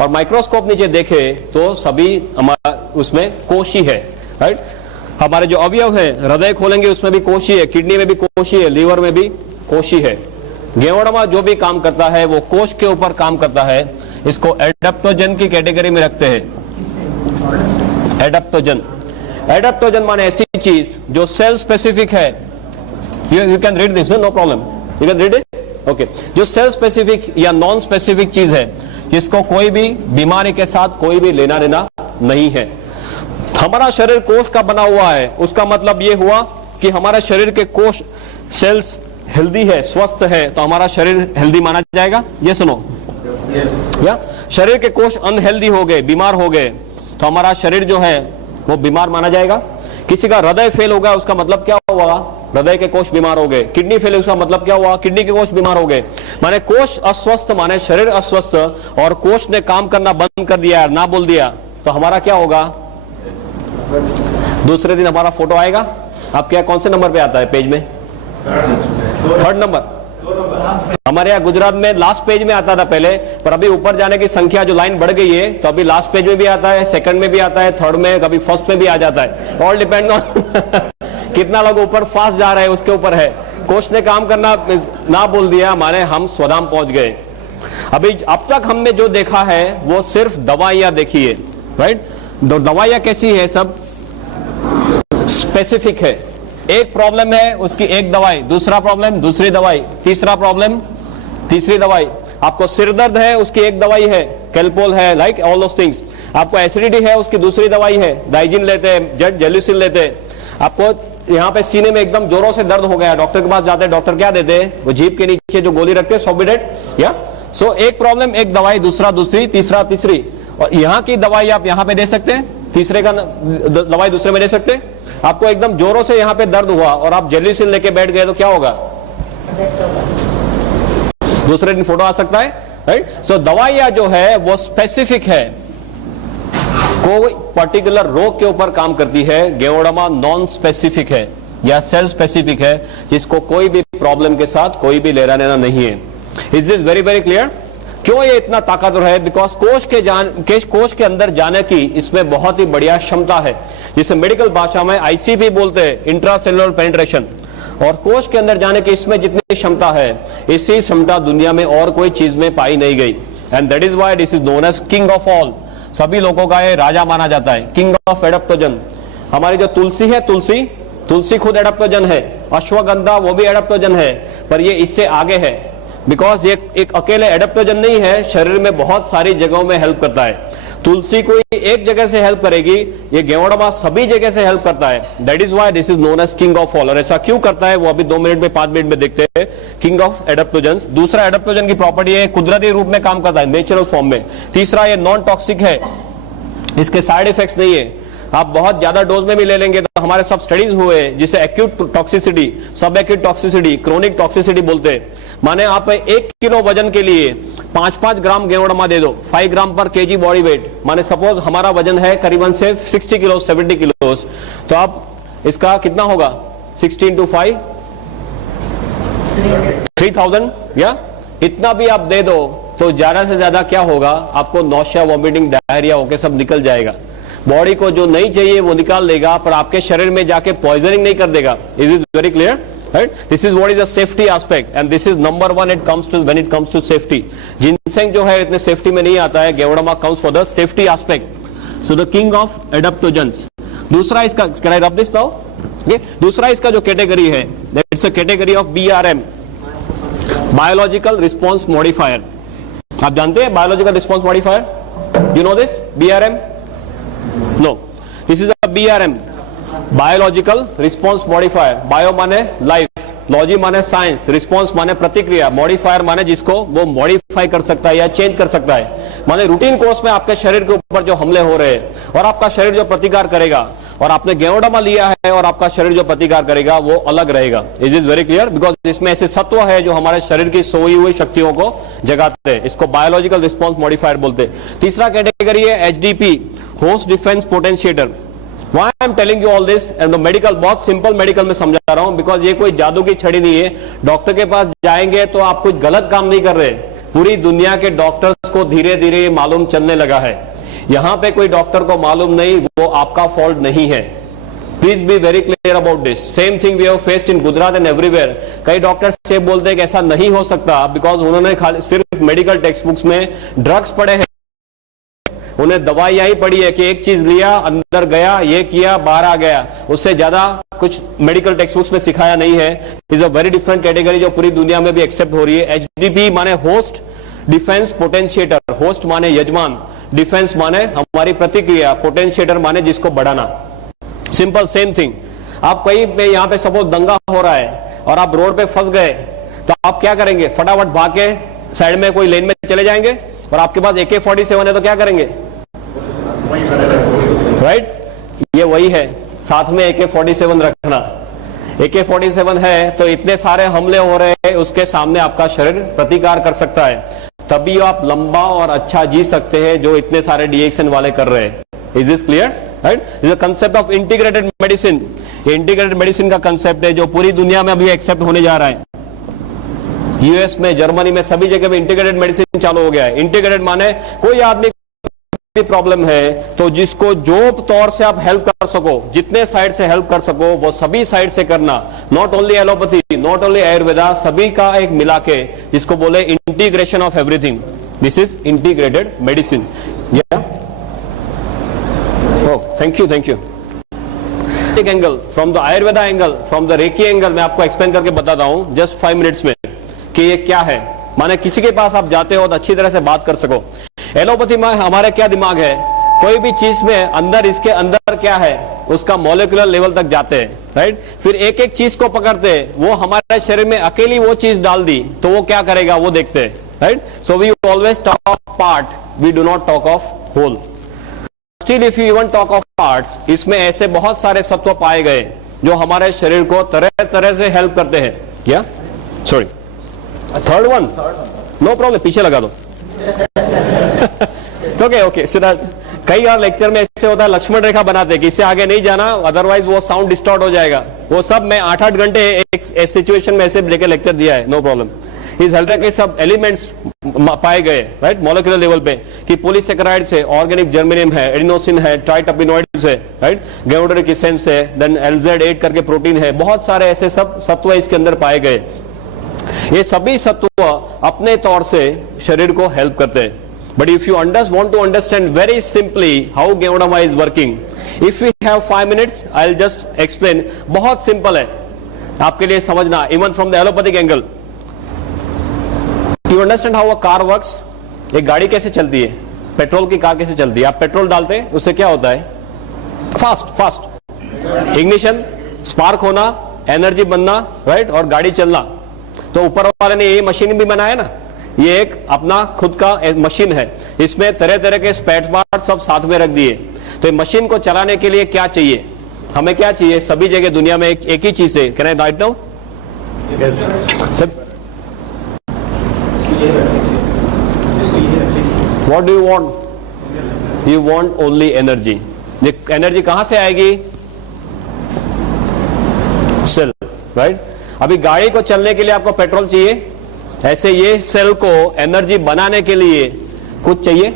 और माइक्रोस्कोप नीचे देखे तो सभी हमारा उसमें कोष ही है. राइट, हमारे जो अवयव है, हृदय खोलेंगे उसमें भी कोष ही है, किडनी में भी कोष ही है, लीवर में भी कोष ही है. गेवड़मा जो भी काम करता है वो कोष के ऊपर काम करता है. इसको एडेप्टोजन की कैटेगरी में रखते हैं. एडेप्टोजन, एडेप्टोजन माने ऐसी चीज जो सेल स्पेसिफिक है. You can read this, no problem, you can read it. Okay, जो सेल स्पेसिफिक या नॉन स्पेसिफिक चीज है जिसको कोई भी बीमारी के साथ कोई भी लेना देना नहीं है. हमारा शरीर कोष का बना हुआ है, उसका मतलब यह हुआ कि हमारे शरीर के कोष सेल्स हेल्दी है, स्वस्थ है, तो हमारा शरीर हेल्दी माना जाएगा. ये सुनो, या शरीर के कोष अनहेल्दी हो गए, बीमार हो गए, तो हमारा शरीर जो है वो बीमार माना जाएगा. किसी का हृदय फेल हो गया, उसका मतलब क्या हुआ, हृदय के कोष बीमार हो गए. किडनी फेल, उसका मतलब क्या हुआ, किडनी के कोष बीमार हो गए. माने कोष अस्वस्थ माने शरीर अस्वस्थ, और कोष ने काम करना बंद कर दिया, ना बोल दिया, तो हमारा क्या होगा. दूसरे दिन हमारा फोटो आएगा. आपके यहाँ कौन से नंबर पे आता है पेज में, 3rd नंबर. हमारे यहाँ गुजरात में लास्ट पेज में आता था पहले, पर अभी ऊपर जाने की संख्या जो लाइन बढ़ गई है, तो अभी लास्ट पेज में भी आता है, 2nd में भी आता है, 3rd में, कभी 1st में भी आ जाता है. ऑल डिपेंड ऑन कितना लोग ऊपर फास्ट जा रहे हैं उसके ऊपर है. कोष ने काम करना ना बोल दिया माने हम स्वधाम पहुंच गए. अभी अब तक हमने जो देखा है वो सिर्फ दवाइयां देखी है. राइट, दवाइयां कैसी है, सब स्पेसिफिक है. एक प्रॉब्लम है उसकी एक दवाई, दूसरा प्रॉब्लम दूसरी दवाई, तीसरा प्रॉब्लम तीसरी दवाई. आपको सिर दर्द है उसकी एक दवाई है, कैल्पोल है, लाइक ऑल दोस थिंग्स. आपको एसिडिटी है उसकी दूसरी दवाई है, डाइजिन लेते हैं, जेलुसिन लेते हैं. आपको यहाँ पे सीने में एकदम जोरों से दर्द हो गया, डॉक्टर के पास जाते हैं, डॉक्टर क्या देते हैं, वो जीभ के नीचे जो गोली रखते हैं, सॉबिडेट. या सो एक प्रॉब्लम एक दवाई, दूसरा दूसरी, तीसरा तीसरी. और यहाँ की दवाई आप यहाँ पे दे सकते हैं, तीसरे का दवाई दूसरे में दे सकते हैं. आपको एकदम जोरों से यहाँ पे दर्द हुआ और आप जेलुसिन लेके बैठ गए तो क्या होगा, दूसरे दिन फोटो आ सकता है. राइट, सो दवाइयां जो है वो स्पेसिफिक है, कोई पर्टिकुलर रोग के ऊपर काम करती है. गेवड़मा नॉन स्पेसिफिक है या सेल स्पेसिफिक है, जिसको कोई भी प्रॉब्लम के साथ कोई भी लेना देना नहीं है. Is this very very clear. क्यों ये इतना ताकतवर है, बिकॉज कोष के अंदर जाने की इसमें बहुत ही बढ़िया क्षमता है, जिसे मेडिकल भाषा में ICP बोलते हैं, इंट्रासेलुलर पेनिट्रेशन. और कोष के अंदर जाने की इसमें जितनी क्षमता है, इसी क्षमता दुनिया में और कोई चीज में पाई नहीं गई. And that is why this is known as king of all. सभी लोगों का ये राजा माना जाता है, किंग ऑफ एडेप्टोजन. हमारी जो तुलसी है, तुलसी खुद एडेप्टोजन है. अश्वगंधा वो भी एडेप्टोजन है, पर ये इससे आगे है, बिकॉज ये एक अकेले एडेप्टोजन नहीं है, शरीर में बहुत सारी जगहों में हेल्प करता है. तुलसी कोई एक जगह से हेल्प करेगी, ये गेवड़मा सभी जगह से हेल्प करता है. That is why this is known as king of all. और ऐसा क्यों करता है वो अभी 2 मिनट में 5 मिनट में देखते हैं. King of adaptogen. दूसरा, एडेप्टोजन की प्रॉपर्टी है कुदरती रूप में काम करता है, नेचुरल फॉर्म में. तीसरा, ये नॉन टॉक्सिक है, इसके साइड इफेक्ट्स नहीं है. आप बहुत ज्यादा डोज में भी ले लेंगे तो हमारे सब स्टडीज हुए जिसे एक्यूट टॉक्सिसिटी, सब एक्यूट टॉक्सिसिटी, क्रोनिक टॉक्सिसिटी बोलते हैं। माने आप 1 किलो वजन के लिए 5-5 ग्राम गेवड़मा दे दो, 5 ग्राम पर केजी बॉडी वेट, माने सपोज हमारा वजन है करीबन से 60 किलो 70 किलो, तो आप इसका कितना होगा 60 into 5 3000, या इतना भी आप दे दो तो ज्यादा से ज्यादा क्या होगा, आपको नौशिया, वॉमिटिंग, डायरिया होके सब निकल जाएगा। बॉडी को जो नहीं चाहिए वो निकाल लेगा, पर आपके शरीर में जाके पॉइजनिंग नहीं कर देगा। Is is very clear, right? This is what is the safety aspect and this is number 1 it comes to when it comes to safety. Ginseng जो है इतने सेफ्टी में नहीं आता है, ganoderma comes for the safety aspect. So the king of adaptogens. दूसरा इसका, can I rub this now? दूसरा इसका जो कैटेगरी है, that's a category of BRM, biological response modifier. आप जानते हैं biological response modifier? You know this BRM? No, this is a BRM, biological response modifier. Bio माने लाइफ, लॉजी माने science, response माने प्रतिक्रिया, मॉडिफायर माने जिसको वो मॉडिफाई कर सकता है या चेंज कर सकता है। माने रूटीन कोर्स में आपके शरीर के ऊपर जो हमले हो रहे हैं और आपका शरीर जो प्रतिकार करेगा, और आपने गेवड़मा लिया है और आपका शरीर जो प्रतिकार करेगा वो अलग रहेगा। Is is very clear? Because इसमें ऐसे सत्व है जो हमारे शरीर की सोई हुई शक्तियों को जगाते हैं। इसको बायोलॉजिकल रिस्पॉन्स मॉडिफायर बोलते हैं। तीसरा कैटेगरी है HDP, host defence potentiator. Why I am telling you all this and the medical, बहुत सिंपल मेडिकल में समझा रहा हूं, बिकॉज ये कोई जादू की छड़ी नहीं है। डॉक्टर के पास जाएंगे तो आप कुछ गलत काम नहीं कर रहे। पूरी दुनिया के डॉक्टर्स को धीरे धीरे ये मालूम चलने लगा है। यहां पे कोई डॉक्टर को मालूम नहीं, वो आपका फॉल्ट नहीं है। Please be very clear about this. Same thing we have faced in Gujarat and everywhere. कई डॉक्टर्स से बोलते हैं कि ऐसा नहीं हो सकता, बिकॉज उन्होंने खाली सिर्फ मेडिकल टेक्स्ट बुक्स में ड्रग्स पढ़े हैं, उन्हें दवाइयां ही पड़ी है कि एक चीज लिया, अंदर गया, ये किया, बाहर आ गया, उससे ज्यादा कुछ मेडिकल टेक्स्ट बुक्स में सिखाया नहीं है। Is a very different category जो पूरी दुनिया में भी एक्सेप्ट हो रही है। HDP माने होस्ट डिफेंस पोटेंशिएटर, होस्ट माने यजमान, डिफेंस माने हमारी प्रतिक्रिया, पोटेंशिएटर माने जिसको बढ़ाना। Simple same thing. आप कहीं पे यहाँ पे सपोज दंगा हो रहा है और आप रोड पे फंस गए, तो आप क्या करेंगे? फटाफट भाग के साइड में कोई लेन में चले जाएंगे, और आपके पास AK-47 है तो क्या करेंगे? राइट? ये वही है, साथ में AK-47 रखना। AK-47 है तो इतने सारे हमले हो रहे हैं, उसके सामने आपका शरीर प्रतिकार कर सकता है, तभी आप लंबा और अच्छा जी सकते हैं जो इतने सारे DXN वाले कर रहे हैं। Is this clear? Right? Is the concept of integrated medicine. ये इंटीग्रेटेड मेडिसिन का कंसेप्ट है जो पूरी दुनिया में अभी एक्सेप्ट होने जा रहा है। US में, जर्मनी में, सभी जगह में इंटीग्रेटेड मेडिसिन चालू हो गया है। इंटीग्रेटेड माने कोई आदमी प्रॉब्लम है तो जिसको जो तौर से आप हेल्प कर सको, जितने साइड से हेल्प कर सको वो सभी साइड से करना। Not only allopathy, not only Ayurveda, सभी का एक मिला के, जिसको बोले integration of everything. This is integrated medicine. Yeah thank you, thank you. Angle from the Ayurveda angle, from the reiki angle मैं आपको एक्सप्लेन करके बताता हूं जस्ट 5 मिनट्स में कि ये क्या है। माने किसी के पास आप जाते हो तो अच्छी तरह से बात कर सको। एलोपैथी में हमारे क्या दिमाग है, कोई भी चीज में अंदर, इसके अंदर क्या है उसका मॉलिक्यूलर लेवल तक जाते हैं, राइट? फिर एक एक चीज को पकड़ते हैं, वो हमारे शरीर में अकेली वो चीज डाल दी तो वो क्या करेगा वो देखते हैं, right? So we always talk of part, we do not talk of whole. Still if you even talk of parts, इसमें ऐसे बहुत सारे सत्व पाए गए जो हमारे शरीर को तरह तरह से हेल्प करते हैं। या sorry, third one, no problem, पीछे लगा दो। ओके ओके, कई बार लेक्चर में ऐसे होता है लक्ष्मण रेखा बनाते कि इससे आगे नहीं जाना, अदरवाइज वो साउंड डिस्टॉर्ट हो जाएगा। वो सब मैं 8-8 घंटे एक सिचुएशन में ऐसे लेके लेक्चर दिया है, नो प्रॉब्लम। इस हेल्थ के सब एलिमेंट्स पाए गए, राइट, मॉलिक्यूलर लेवल पे, कि पॉलीसेकेराइड्स है, ऑर्गेनिक जर्मेनियम है, एडिनोसिन है, ट्राइटर्पिनोइड्स है, राइट, गाइडोरिक एसेंस है, देन LZ8 करके प्रोटीन है, बहुत सारे ऐसे सब सत्व इसके अंदर पाए गए। ये सभी सत्व अपने तौर से शरीर को हेल्प करते हैं। But if you want to understand very simply how Geodama is working, if we have 5 minutes, I'll just explain. बहुत सिंपल है आपके लिए समझना, even from the allopathic angle. You understand how a car works? एक गाड़ी कैसे चलती है, पेट्रोल की कार कैसे चलती है? आप पेट्रोल डालते हैं, उससे क्या होता है? फास्ट इग्निशन, स्पार्क होना, एनर्जी बनना, राइट, और गाड़ी चलना। तो ऊपर वाले ने ये मशीन भी बनाया ना, ये एक अपना खुद का एक मशीन है, इसमें तरह तरह के स्पेयर पार्ट सब साथ में रख दिए। तो मशीन को चलाने के लिए क्या चाहिए, हमें क्या चाहिए? सभी जगह दुनिया में एक ही चीज है। Can I write now? What do you want? You want only energy. Energy कहां से आएगी? Cell, right? अभी गाड़ी को चलने के लिए आपको पेट्रोल चाहिए, ऐसे ये सेल को एनर्जी बनाने के लिए कुछ चाहिए।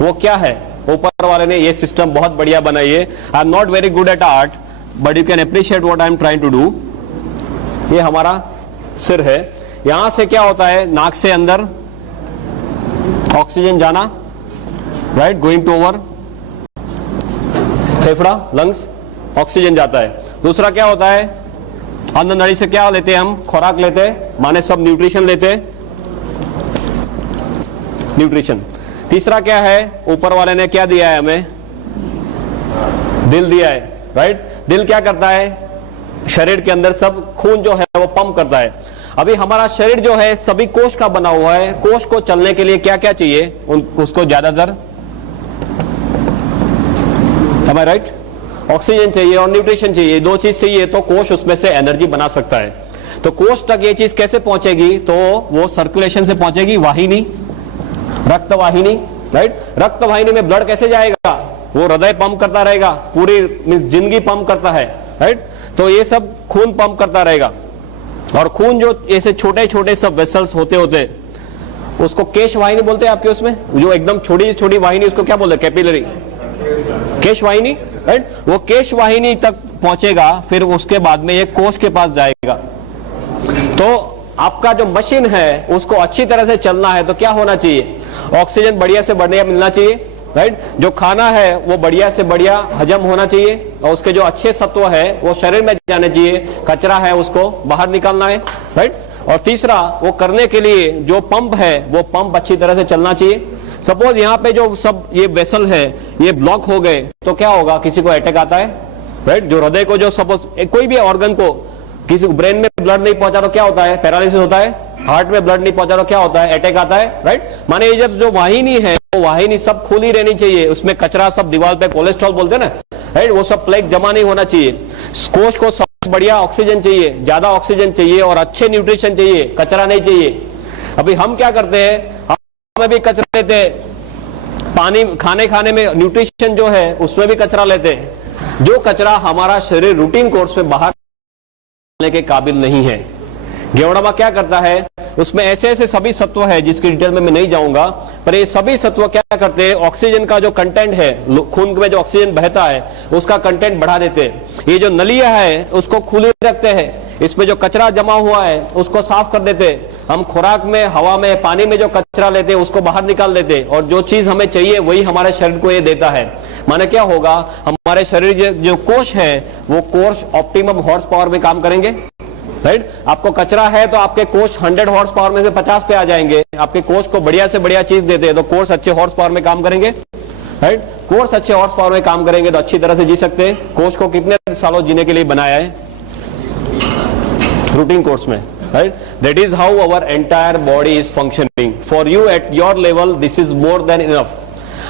वो क्या है? ऊपर वाले ने ये सिस्टम बहुत बढ़िया बनाई है। I am not very good at art but you can appreciate what I am trying to do. ये हमारा सिर है, यहां से क्या होता है? नाक से अंदर ऑक्सीजन जाना, राइट, गोइंग टू ओवर फेफड़ा, लंग्स, ऑक्सीजन जाता है। दूसरा क्या होता है? अंदर नली से क्या लेते हैं हम? खुराक लेते हैं, माने सब न्यूट्रिशन लेते हैं, न्यूट्रिशन। तीसरा क्या है? ऊपर वाले ने क्या दिया है हमें? दिल दिया है, राइट? दिल क्या करता है? शरीर के अंदर सब खून जो है वो पंप करता है। अभी हमारा शरीर जो है सभी कोष का बना हुआ है। कोष को चलने के लिए क्या क्या चाहिए? उसको ज्यादातर, am I right? ऑक्सीजन चाहिए और न्यूट्रिशन चाहिए, दो चीज चाहिए तो कोष उसमें से एनर्जी बना सकता है। तो कोष तक ये चीज कैसे पहुंचेगी? तो वो सर्कुलेशन से पहुंचेगी, वाहिनी, रक्त वाहिनी, राइट? रक्त वाहिनी में ब्लड कैसे जाएगा? वो हृदय पंप करता रहेगा, पूरी जिंदगी पंप करता है, राइट? तो ये सब खून पंप करता रहेगा। और खून जो ऐसे छोटे छोटे सब वेसल्स होते होते उसको केश वाहिनी बोलते हैं आपके उसमें, जो एकदम छोटी छोटी वाहिनी, उसको क्या बोलते हैं? कैपिलरी, केश वाहिनी, राइट? वो केश वाहिनी तक पहुंचेगा, फिर उसके बाद में ये कोष के पास जाएगा। तो आपका जो मशीन है उसको अच्छी तरह से चलना है तो क्या होना चाहिए? ऑक्सीजन बढ़िया से बढ़िया मिलना चाहिए, राइट? जो खाना है वो बढ़िया से बढ़िया हजम होना चाहिए और उसके जो अच्छे सत्व है वो शरीर में जाने चाहिए, कचरा है उसको बाहर निकालना है, राइट? और तीसरा, वो करने के लिए जो पंप है वो पंप अच्छी तरह से चलना चाहिए। सपोज यहाँ पे जो सब ये वेसल है ये ब्लॉक हो गए तो क्या होगा? किसी को अटैक आता है, राइट? जो हृदय को जो सपोज कोई भी ऑर्गन को, किसी को ब्रेन में ब्लड नहीं पहुंचा तो क्या होता है? पैरालिसिस होता है। हार्ट में ब्लड नहीं पहुंचा तो क्या होता है? अटैक आता है, राइट? माने ये जब जो वाहिनी है वो वाहिनी सब खुली रहनी चाहिए, उसमें कचरा सब दीवार पे, कोलेस्ट्रॉल बोलते हैं ना, राइट? वो सब प्लेग जमा नहीं होना चाहिए। कोष को सबसे बढ़िया ऑक्सीजन चाहिए, ज्यादा ऑक्सीजन चाहिए और अच्छे न्यूट्रिशन चाहिए, कचरा नहीं चाहिए। अभी हम क्या करते हैं? हम भी कचरा लेते हैं, पानी खाने में न्यूट्रिशन जो है उसमें भी कचरा लेते हैं। जो कचरा हमारा शरीर रूटीन कोर्स में बाहर के काबिल नहीं है। गेवड़ामा क्या करता है? उसमें ऐसे ऐसे सभी सत्व है जिसकी डिटेल में मैं नहीं जाऊंगा, पर ये सभी सत्व क्या करते हैं? ऑक्सीजन का जो कंटेंट है, खून में जो ऑक्सीजन बहता है उसका कंटेंट बढ़ा देते हैं। ये जो नलियां है उसको खुली रखते हैं, इसमें जो कचरा जमा हुआ है उसको साफ कर देते हैं। हम खुराक में, हवा में, पानी में जो कचरा लेते हैं उसको बाहर निकाल देते हैं और जो चीज हमें चाहिए वही हमारे शरीर को ये देता है। माने क्या होगा? हमारे शरीर जो कोष है वो कोष ऑप्टिमम हॉर्स पावर में काम करेंगे, राइट? आपको कचरा है तो आपके कोष 100 हॉर्स पावर में से 50 पे आ जाएंगे। आपके कोष को बढ़िया से बढ़िया चीज देते हैं तो कोष अच्छे हॉर्स पावर में काम करेंगे, राइट? कोष अच्छे हॉर्स पावर में काम करेंगे तो अच्छी तरह से जी सकते हैं। कोष को कितने सालों जीने के लिए बनाया है? रूटीन कोर्स में, right? That is how our entire body is functioning. For you at your level, this is more than enough.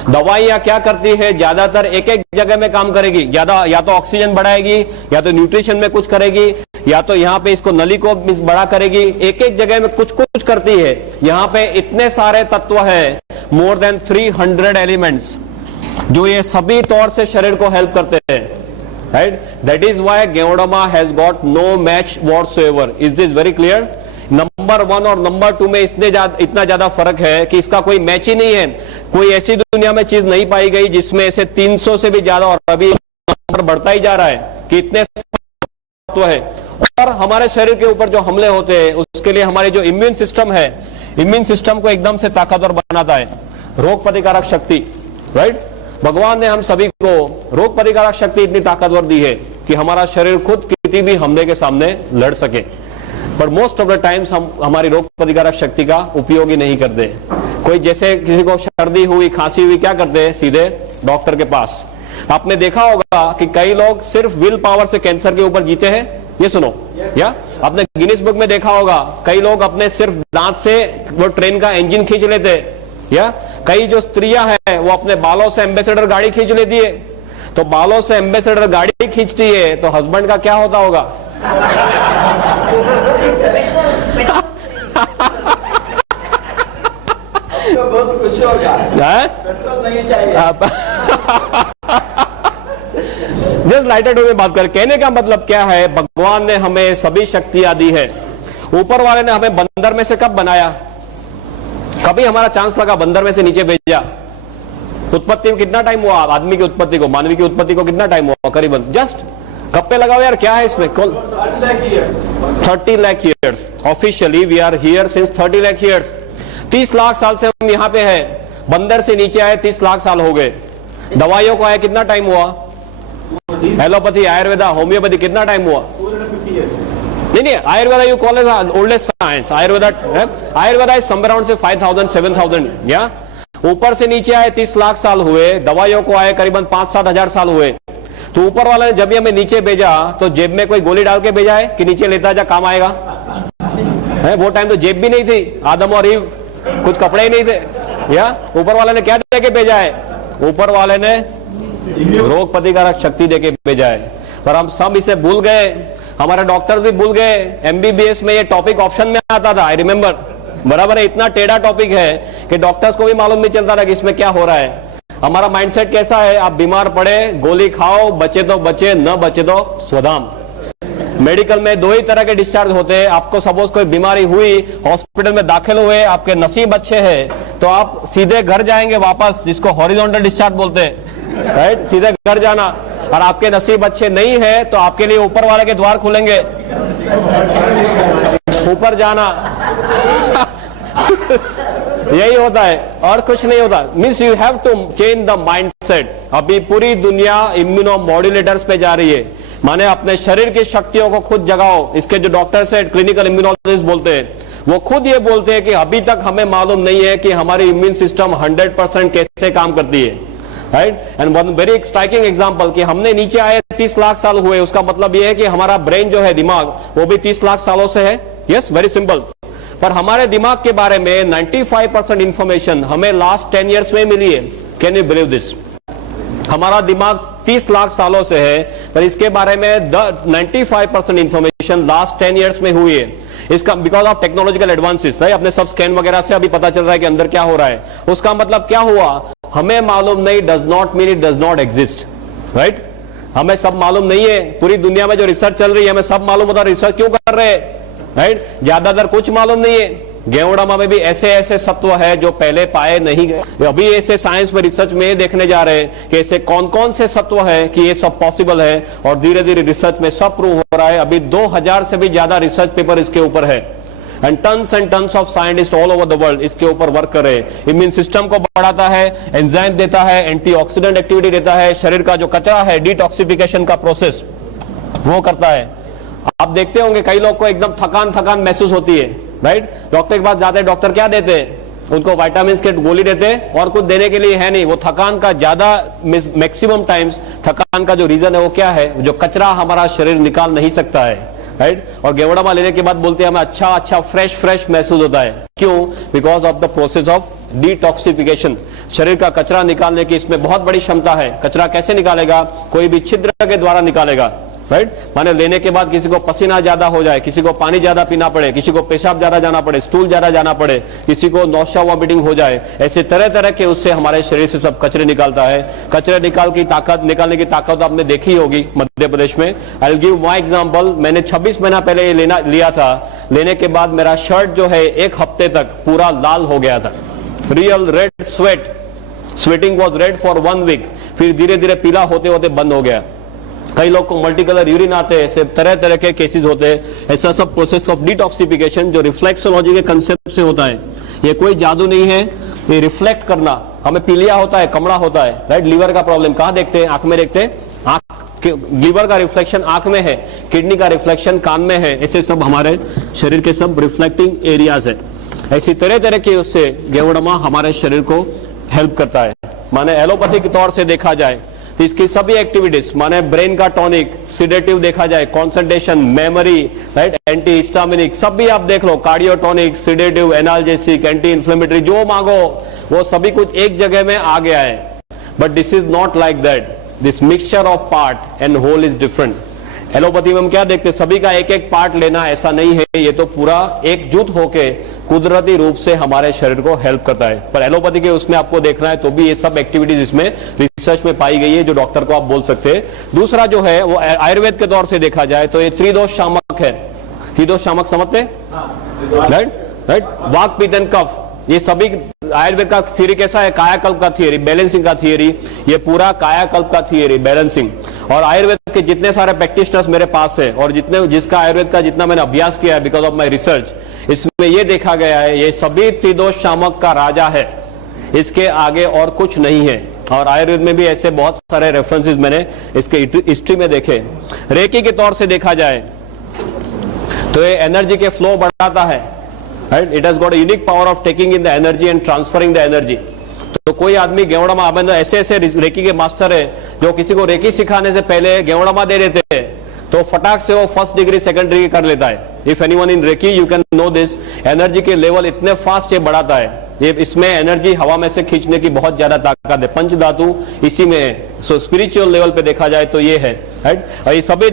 दवाइयां क्या करती है? ज्यादातर एक एक जगह में काम करेगी, ज्यादा या तो ऑक्सीजन बढ़ाएगी, या तो न्यूट्रिशन में कुछ करेगी, या तो यहाँ पे इसको नली को बड़ा करेगी। एक एक जगह में कुछ कुछ करती है। यहाँ पे इतने सारे तत्व है, मोर देन 300 एलिमेंट्स, जो ये सभी तौर से शरीर को हेल्प करते हैं, right? That is why Geodama has got no match whatsoever. Is this very clear? Number 1 और नंबर 2 में इतना ज्यादा फर्क है कि इसका कोई मैच ही नहीं है। कोई ऐसी दुनिया में चीज नहीं पाई गई जिसमें ऐसे 300 से भी ज्यादा, और अभी नंबर बढ़ता ही जा रहा है कि इतने तो है। और हमारे शरीर के ऊपर जो हमले होते हैं उसके लिए हमारी जो इम्यून सिस्टम है, इम्यून सिस्टम को एकदम से ताकतवर बनाता है। रोग प्रतिकारक शक्ति, राइट? भगवान ने हम सभी को रोग प्रतिकारक शक्ति इतनी ताकतवर दी है कि हमारा शरीर खुद किसी भी हमले के सामने लड़ सके। पर मोस्ट ऑफ द टाइम्स हम हमारी रोग प्रतिकारक शक्ति का उपयोग ही नहीं करते। कोई जैसे किसी को सर्दी हुई, खांसी हुई, क्या करते हैं? सीधे डॉक्टर के पास। आपने देखा होगा कि कई लोग सिर्फ विल पावर से कैंसर के ऊपर जीते हैं। ये सुनो, या आपने गिनीज बुक में देखा होगा कई लोग अपने सिर्फ दांत से वो ट्रेन का इंजन खींच लेते, या कई जो स्त्रियां हैं वो अपने बालों से एम्बेसडर गाड़ी खींच लेती है, तो बालों से एम्बेसडर गाड़ी खींचती है तो हस्बैंड का क्या होता होगा? तो बहुत खुश होगा, पेट्रोल नहीं चाहिए। जस्ट लाइटेड में बात कर, कहने का मतलब क्या है, भगवान ने हमें सभी शक्तियां दी है। ऊपर वाले ने हमें बंदर में से कब बनाया? कभी हमारा चांस लगा बंदर में से नीचे भेजा? उत्पत्ति में कितना टाइम हुआ? आदमी की उत्पत्ति को, मानवी की उत्पत्ति को कितना टाइम हुआ? करीबन जस्ट गप्पे लगाओ यार, क्या है इसमें? 30 lakh years. Officially we are here since 30 lakh years. 30 lakh साल से हम यहाँ पे हैं। बंदर से नीचे आए 30 लाख साल हो गए। दवाइयों को आए कितना टाइम हुआ? एलोपैथी, आयुर्वेदा, होम्योपैथी कितना टाइम हुआ? नहीं, Ayurveda you call as oldest science. Ayurveda is somewhere around से 5000 7000 या ऊपर से नीचे आए 30 लाख साल हुए। दवाइयों को आए करीबन 5-7 हजार साल हुए। तो ऊपर वाले ने जब भी हमें नीचे भेजा तो जेब में कोई गोली डाल के भेजा है कि नीचे लेता जा काम आएगा? है वो टाइम तो जेब भी नहीं थी, आदम और ईव कुछ कपड़े ही नहीं थे। या ऊपर वाले ने क्या दे के भेजा है? ऊपर वाले ने रोग प्रतिकारक शक्ति देके भेजा है। पर हम सब इसे भूल गए, हमारे डॉक्टर्स भी भूल गए। एमबीबीएस में ये टॉपिक ऑप्शन में आता था, आई रिमेम्बर, बराबर है। इतना टेढ़ा टॉपिक है कि डॉक्टर्स को भी मालूम नहीं चलता था कि इसमें क्या हो रहा है। हमारा माइंडसेट कैसा है? आप बीमार पड़े गोली खाओ, बचे तो बचे, न बचे तो स्वधाम। मेडिकल में 2 ही तरह के डिस्चार्ज होते हैं। आपको सपोज कोई बीमारी हुई, हॉस्पिटल में दाखिल हुए, आपके नसीब अच्छे हैं तो आप सीधे घर जाएंगे वापस, जिसको हॉरिजॉन्टल डिस्चार्ज बोलते हैं, राइट? सीधे घर जाना। और आपके नसीब अच्छे नहीं है तो आपके लिए ऊपर वाले के द्वार खुलेंगे, ऊपर जाना। यही होता है और कुछ नहीं होता। Means you have to change the mindset. अभी पूरी दुनिया इम्यूनो मॉड्यूलेटर्स पे जा रही है, माने अपने शरीर की शक्तियों को खुद जगाओ। इसके जो डॉक्टर्स है, क्लिनिकल इम्यूनोलॉजिस्ट बोलते हैं, वो खुद ये बोलते हैं कि अभी तक हमें मालूम नहीं है कि हमारी इम्यून सिस्टम 100% कैसे काम करती है, right? And one very striking example कि हमने नीचे आए 30 लाख साल हुए, उसका मतलब ये है कि हमारा ब्रेन जो है, दिमाग, वो भी 30 लाख सालों से है। Yes, very simple. पर हमारे दिमाग के बारे में 95% इंफॉर्मेशन हमें लास्ट 10 ईयर्स में मिली है। Can you believe this? हमारा दिमाग 30 लाख सालों से है, पर इसके बारे में 95% इंफॉर्मेशन लास्ट 10 ईयर्स में हुई है। इसका because of technological advances, right? अपने सब स्कैन वगैरह से अभी पता चल रहा है कि अंदर क्या हो रहा है। उसका मतलब क्या हुआ? हमें मालूम नहीं does not mean it does not exist, right? हमें सब मालूम नहीं है। पूरी दुनिया में जो रिसर्च चल रही है, हमें सब मालूम होता है, रिसर्च क्यों कर रहे हैं, राइट? ज्यादातर कुछ मालूम नहीं है। गेवड़ामा में भी ऐसे ऐसे सत्व है जो पहले पाए नहीं गए। अभी ऐसे साइंस में, रिसर्च में देखने जा रहे हैं कि ऐसे कौन कौन से सत्व है कि ये सब पॉसिबल है, और धीरे धीरे रिसर्च में सब प्रूव हो रहा है। अभी 2000 से भी ज्यादा रिसर्च पेपर इसके ऊपर है, and tons of scientist all over the world इसके ऊपर वर्क कर रहे हैं। इम्यून सिस्टम को बढ़ाता है, एंजाइम देता है, एंटीऑक्सीडेंट एक्टिविटी देता है, शरीर का जो कचरा है, डिटॉक्सिफिकेशन का प्रोसेस वो करता है। आप देखते होंगे कई लोग को एकदम थकान महसूस होती है, राइट? डॉक्टर के पास जाते हैं, डॉक्टर क्या देते हैं? उनको विटामिन के गोली देते हैं और कुछ देने के लिए है नहीं। वो थकान का ज्यादा मैक्सिमम टाइम्स थकान का जो रीजन है वो क्या है? जो कचरा हमारा शरीर निकाल नहीं सकता है, राइट? और गेवड़ामा लेने के बाद बोलते हैं हमें अच्छा फ्रेश महसूस होता है। क्यों? Because of the process of detoxification. शरीर का कचरा निकालने की इसमें बहुत बड़ी क्षमता है। कचरा कैसे निकालेगा? कोई भी छिद्र के द्वारा निकालेगा, राइट? माने लेने के बाद किसी को पसीना ज्यादा हो जाए, किसी को पानी ज्यादा पीना पड़े, किसी को पेशाब ज्यादा जाना पड़े, स्टूल ज्यादा जाना पड़े, किसी को नौशा वॉमिटिंग हो जाए, ऐसे तरह तरह के उससे हमारे शरीर से सब कचरे निकालता है। कचरे निकालने की ताकत आपने देखी होगी मध्य प्रदेश में। I will give my example. मैंने 26 महीना पहले ये लिया था। लेने के बाद मेरा शर्ट जो है 1 हफ्ते तक पूरा लाल हो गया था। Real red sweating was red for 1 week. फिर धीरे धीरे पीला होते होते बंद हो गया। कई लोग को मल्टी कलर यूरिन आते हैं, ऐसे तरह तरह के केसेस होते हैं। ऐसा सब प्रोसेस ऑफ डिटॉक्सिफिकेशन जो रिफ्लेक्सोलॉजी के कंसेप्ट से होता है। ये कोई जादू नहीं है, ये रिफ्लेक्ट करना। हमें पीलिया होता है, कमड़ा होता है, राइट? लीवर का प्रॉब्लम कहाँ देखते हैं? आंख में देखते हैं। आंख, लीवर का रिफ्लेक्शन आंख में है, किडनी का रिफ्लेक्शन कान में है। ऐसे सब हमारे शरीर के सब रिफ्लेक्टिंग एरियाज है। ऐसी तरह तरह के उससे गेवड़ामा हमारे शरीर को हेल्प करता है। माने एलोपैथी के तौर से देखा जाए तो इसकी सभी एक्टिविटीज, माने ब्रेन का टॉनिक, सिडेटिव देखा जाए, concentration, memory, right, anti histaminic, सब भी आप देख लो, cardiotonic, sedative, analgesic, anti inflammatory, जो मांगो वो सभी कुछ एक जगह में आ गया है, but this is not like that. This mixture of part and whole is different. Allopathy में हम क्या देखते हैं, सभी का एक एक पार्ट लेना, ऐसा नहीं है. ये तो पूरा एकजुट होके कुदरती रूप से हमारे शरीर को हेल्प करता है. पर एलोपैथी के उसमें आपको देखना है तो भी ये सब एक्टिविटीज इसमें रिसर्च में पाई गई है, जो डॉक्टर को आप बोल सकते हैं. दूसरा जो है वो आयुर्वेद के तौर से देखा जाए तो ये त्रिदोष शामक है. त्रिदोष शामक समझते हैं, राइट राइट. वाक पित्त एंड कफ, ये सभी आयुर्वेद का थियरी कैसा है, कायाकल्प का थियरी, बैलेंसिंग का थियरी. ये पूरा कायाकल्प का थियरी, बैलेंसिंग. और आयुर्वेद के जितने सारे प्रैक्टिशनर्स मेरे पास है और जिसका आयुर्वेद का जितना मैंने अभ्यास किया है बिकॉज ऑफ माय रिसर्च, इसमें ये देखा गया है ये सभी त्रिदोष शामक का राजा है, इसके आगे और कुछ नहीं है. और आयुर्वेद में भी ऐसे बहुत सारे रेफरेंसेस मैंने इसके हिस्ट्री में देखे. रेकी के तौर से देखा जाए तो ये एनर्जी के फ्लो बढ़ाता है, right. It has got a unique power of taking in the energy and transferring the energy. तो कोई आदमी गेवड़मा, ऐसे ऐसे रेकी के मास्टर है जो किसी को रेकी सिखाने से पहले गेवड़मा दे देते हैं तो फटाक से वो फर्स्ट डिग्री सेकंड डिग्री कर लेता है. If anyone in reiki you can know this. Energy के लेवल इतने फास्ट ये बढ़ाता है, ये इसमें एनर्जी हवा में से खींचने की बहुत ज्यादा ताकत है. पंच धातु इसी में है. सो स्पिरिचुअल लेवल पे देखा जाए तो ये है, राइट. और ये सभी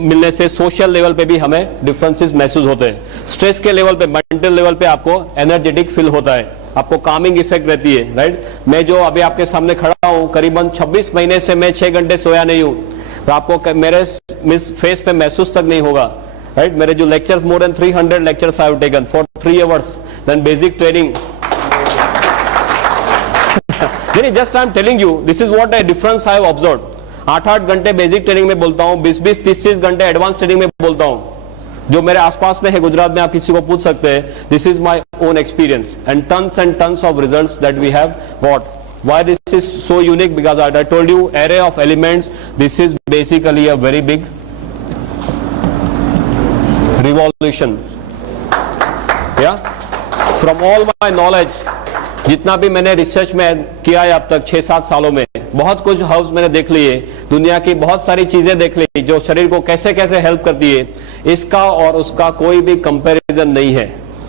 मिलने से सोशल लेवल पे भी हमें डिफरेंसेस महसूस होते हैं. स्ट्रेस के लेवल पे, मेंटल लेवल पे आपको एनर्जेटिक फील होता है, आपको कामिंग इफेक्ट रहती है, राइट. मैं जो अभी आपके सामने खड़ा हूं, करीबन 26 महीने से मैं 6 घंटे सोया नहीं हूं, तो आपको मेरे फेस पे महसूस तक नहीं होगा, राइट. मेरे जो lectures, more than 300 lectures I have taken for 3 hours, then basic training. Just I am telling you this is what a difference I have observed. 8-8 घंटे बेसिक ट्रेनिंग में बोलता हूं, 20-20, 30-30 घंटे एडवांस ट्रेनिंग में बोलता हूं. जो मेरे आसपास में है गुजरात में, आप किसी को पूछ सकते हैं. This is my own experience and tons of results that we have got. Why this is so unique? Because I told you array of elements. This is basically a very big revolution. Yeah. From all my knowledge, जितना भी मैंने research में किया है अब तक 6-7 सालों में, बहुत कुछ हाउस मैंने देख लिए, दुनिया की बहुत सारी चीजें देख ली जो शरीर को कैसे कैसे हेल्प करती है. इसका और उसका कोई भी कंपैरिजन नहीं है.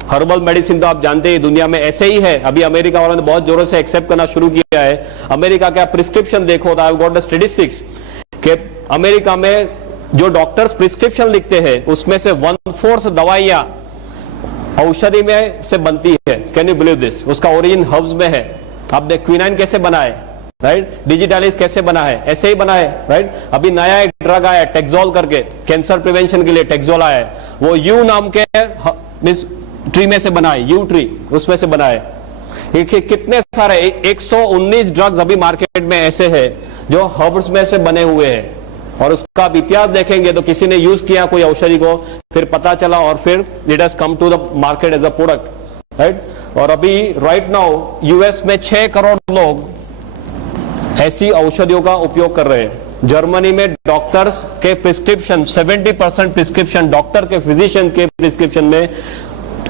हर्बल मेडिसिन तो आप जानते हैं दुनिया में ऐसे ही है. अभी अमेरिका वालों ने बहुत जोरों से एक्सेप्ट करना शुरू किया है. अमेरिका का प्रिस्क्रिप्शन देखो तो आई हैव गॉट द स्टैटिस्टिक्स कि अमेरिका में जो डॉक्टर्स प्रिस्क्रिप्शन लिखते हैं उसमें से 1/4 दवाइयां औषधि में से बनती है. Can you believe this? उसका ओरिजिन हर्ब्स में है. आप देख क्विनाइन कैसे बना है, राइट. डिजिटालिस कैसे बना है, ऐसे ही बना है, राइट. अभी नया एक ड्रग आया टेक्सोल करके, कैंसर प्रिवेंशन के लिए टेक्सोल आया है. वो यू नाम के ट्री में से बना है, यू ट्री, उसमें से बना है. कितने सारे 119 ड्रग्स अभी मार्केट में ऐसे हैं जो हर्ब्स में से बने हुए हैं. और उसका आप इतिहास देखेंगे तो किसी ने यूज किया कोई औषधि को, फिर पता चला और फिर it has come to the market as a product, right. और अभी राइट नाउ यूएस में 6 करोड़ लोग ऐसी औषधियों का उपयोग कर रहे हैं. जर्मनी में डॉक्टर्स के प्रिस्क्रिप्शन, 70% प्रिस्क्रिप्शन डॉक्टर के, फिजिशियन के प्रिस्क्रिप्शन में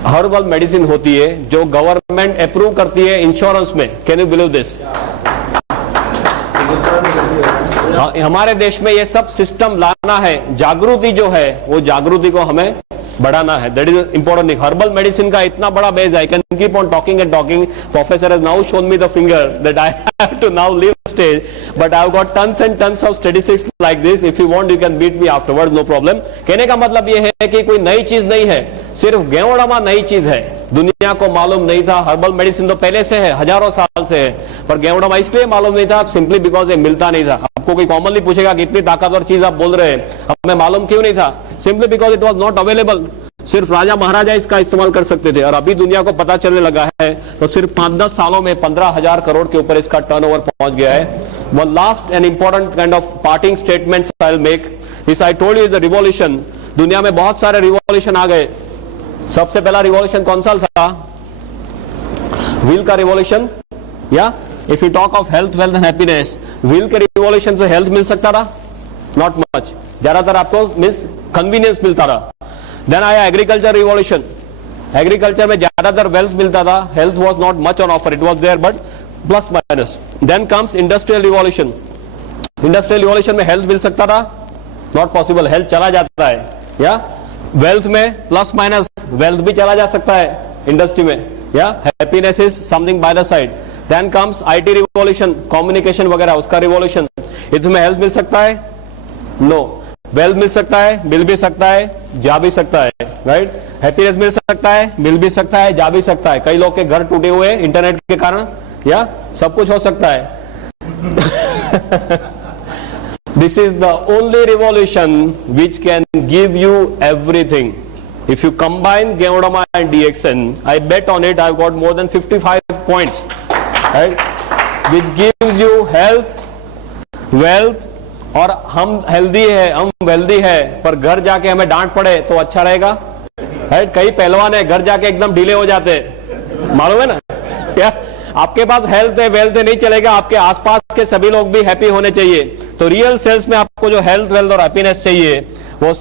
हर्बल मेडिसिन होती है जो गवर्नमेंट अप्रूव करती है इंश्योरेंस में. Can you believe this? हमारे देश में ये सब सिस्टम लाना है. जागृति जो है वो जागृति को हमें बढ़ाना है. That is important thing. Herbal medicine का इतना बड़ा base, I can keep on talking and talking. Professor has now shown me the finger that I have to now leave stage, but I have got tons and tons of statistics like this. If you want you can beat me afterwards, no problem. कहने का मतलब ये है कि कोई नई चीज नहीं है, सिर्फ गेवड़मा नई चीज है. दुनिया को मालूम नहीं था. हर्बल मेडिसिन तो पहले से है, हजारों साल से है, पर गेवड़मा इसलिए मालूम नहीं था सिंपली बिकॉज ये मिलता नहीं था. आपको कोई कॉमनली पूछेगा कि इतनी ताकतवर चीज आप बोल रहे हैं, हमें मालूम क्यों नहीं था? Simply because it was not available. सिर्फ राजा महाराजा इसका इस्तेमाल कर सकते थे. और अभी दुनिया को पता चलने लगा है तो सिर्फ 5-10 सालों में 15,000 करोड़ के ऊपर इसका टर्नओवर पहुंच गया है. One last and important kind of parting statements I will make. This I told you is the revolution. दुनिया में बहुत सारे रिवॉल्यूशन आ गए. सबसे पहला रिवॉल्यूशन कौन सा था? व्हील का रिवॉल्यूशन. या if you talk of health, wealth and happiness, wheel के रिवॉल्यूशन से हेल्थ मिल सकता था? Not much. ज्यादातर आपको मींस कन्वीनियंस मिलता रहा. देन आया एग्रीकल्चर रिवॉल्यूशन. एग्रीकल्चर में ज्यादातर वेल्थ मिलता था, health was not much on offer. It was there but plus minus. Then comes industrial revolution. Industrial revolution में हेल्थ मिल सकता था? Not possible. हेल्थ चला जाता है. या वेल्थ में प्लस माइनस वेल्थ भी चला जा सकता है इंडस्ट्री में, या happiness is something by the side. Then comes IT revolution, communication वगैरह, उसका रिवॉल्यूशन। ये तुम्हें हेल्थ मिल सकता है? नो। वेल्थ मिल सकता है? मिल भी सकता है, जा भी सकता है, राइट। हैप्पीनेस मिल सकता है, मिल भी सकता है, जा भी सकता है। कई लोग के घर टूटे हुए इंटरनेट के कारण, या सब कुछ हो सकता है। This is the only revolution which can give you everything. If you combine Geodoma and DXN, I bet on it I've got more than 55 points, right? Which gives you health, wealth, और हम healthy है, हम wealthy है, पर घर जाके हमें डांट पड़े तो अच्छा रहेगा, राइट। कई पहलवान है घर जाके एकदम ढीले हो जाते, मालूम है ना। क्या आपके पास हेल्थ है, वेल्थ है, नहीं चलेगा। आपके आसपास के सभी लोग भी हैप्पी होने चाहिए। तो रियल सेल्स में आपको जो हेल्थ, वेल्थ और हैप्पीनेस चाहिए वो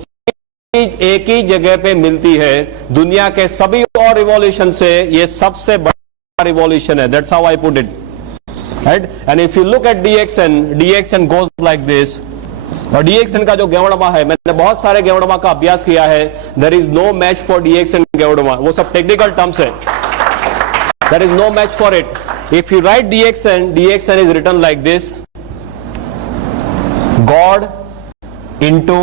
एक ही जगह पे मिलती है। दुनिया के सभी और रिवॉल्यूशन से ये सबसे बड़ा रिवॉल्यूशन है। That's how I put it, right. And if you look at DXN goes like this. और DXN का जो गेवड़मा है, मैंने बहुत सारे गेवड़मा का अभ्यास किया है। There is no match for DXN ganoderma. वो सब टेक्निकल टर्म्स है। There is no match for it. If you write DXN is written like this: God into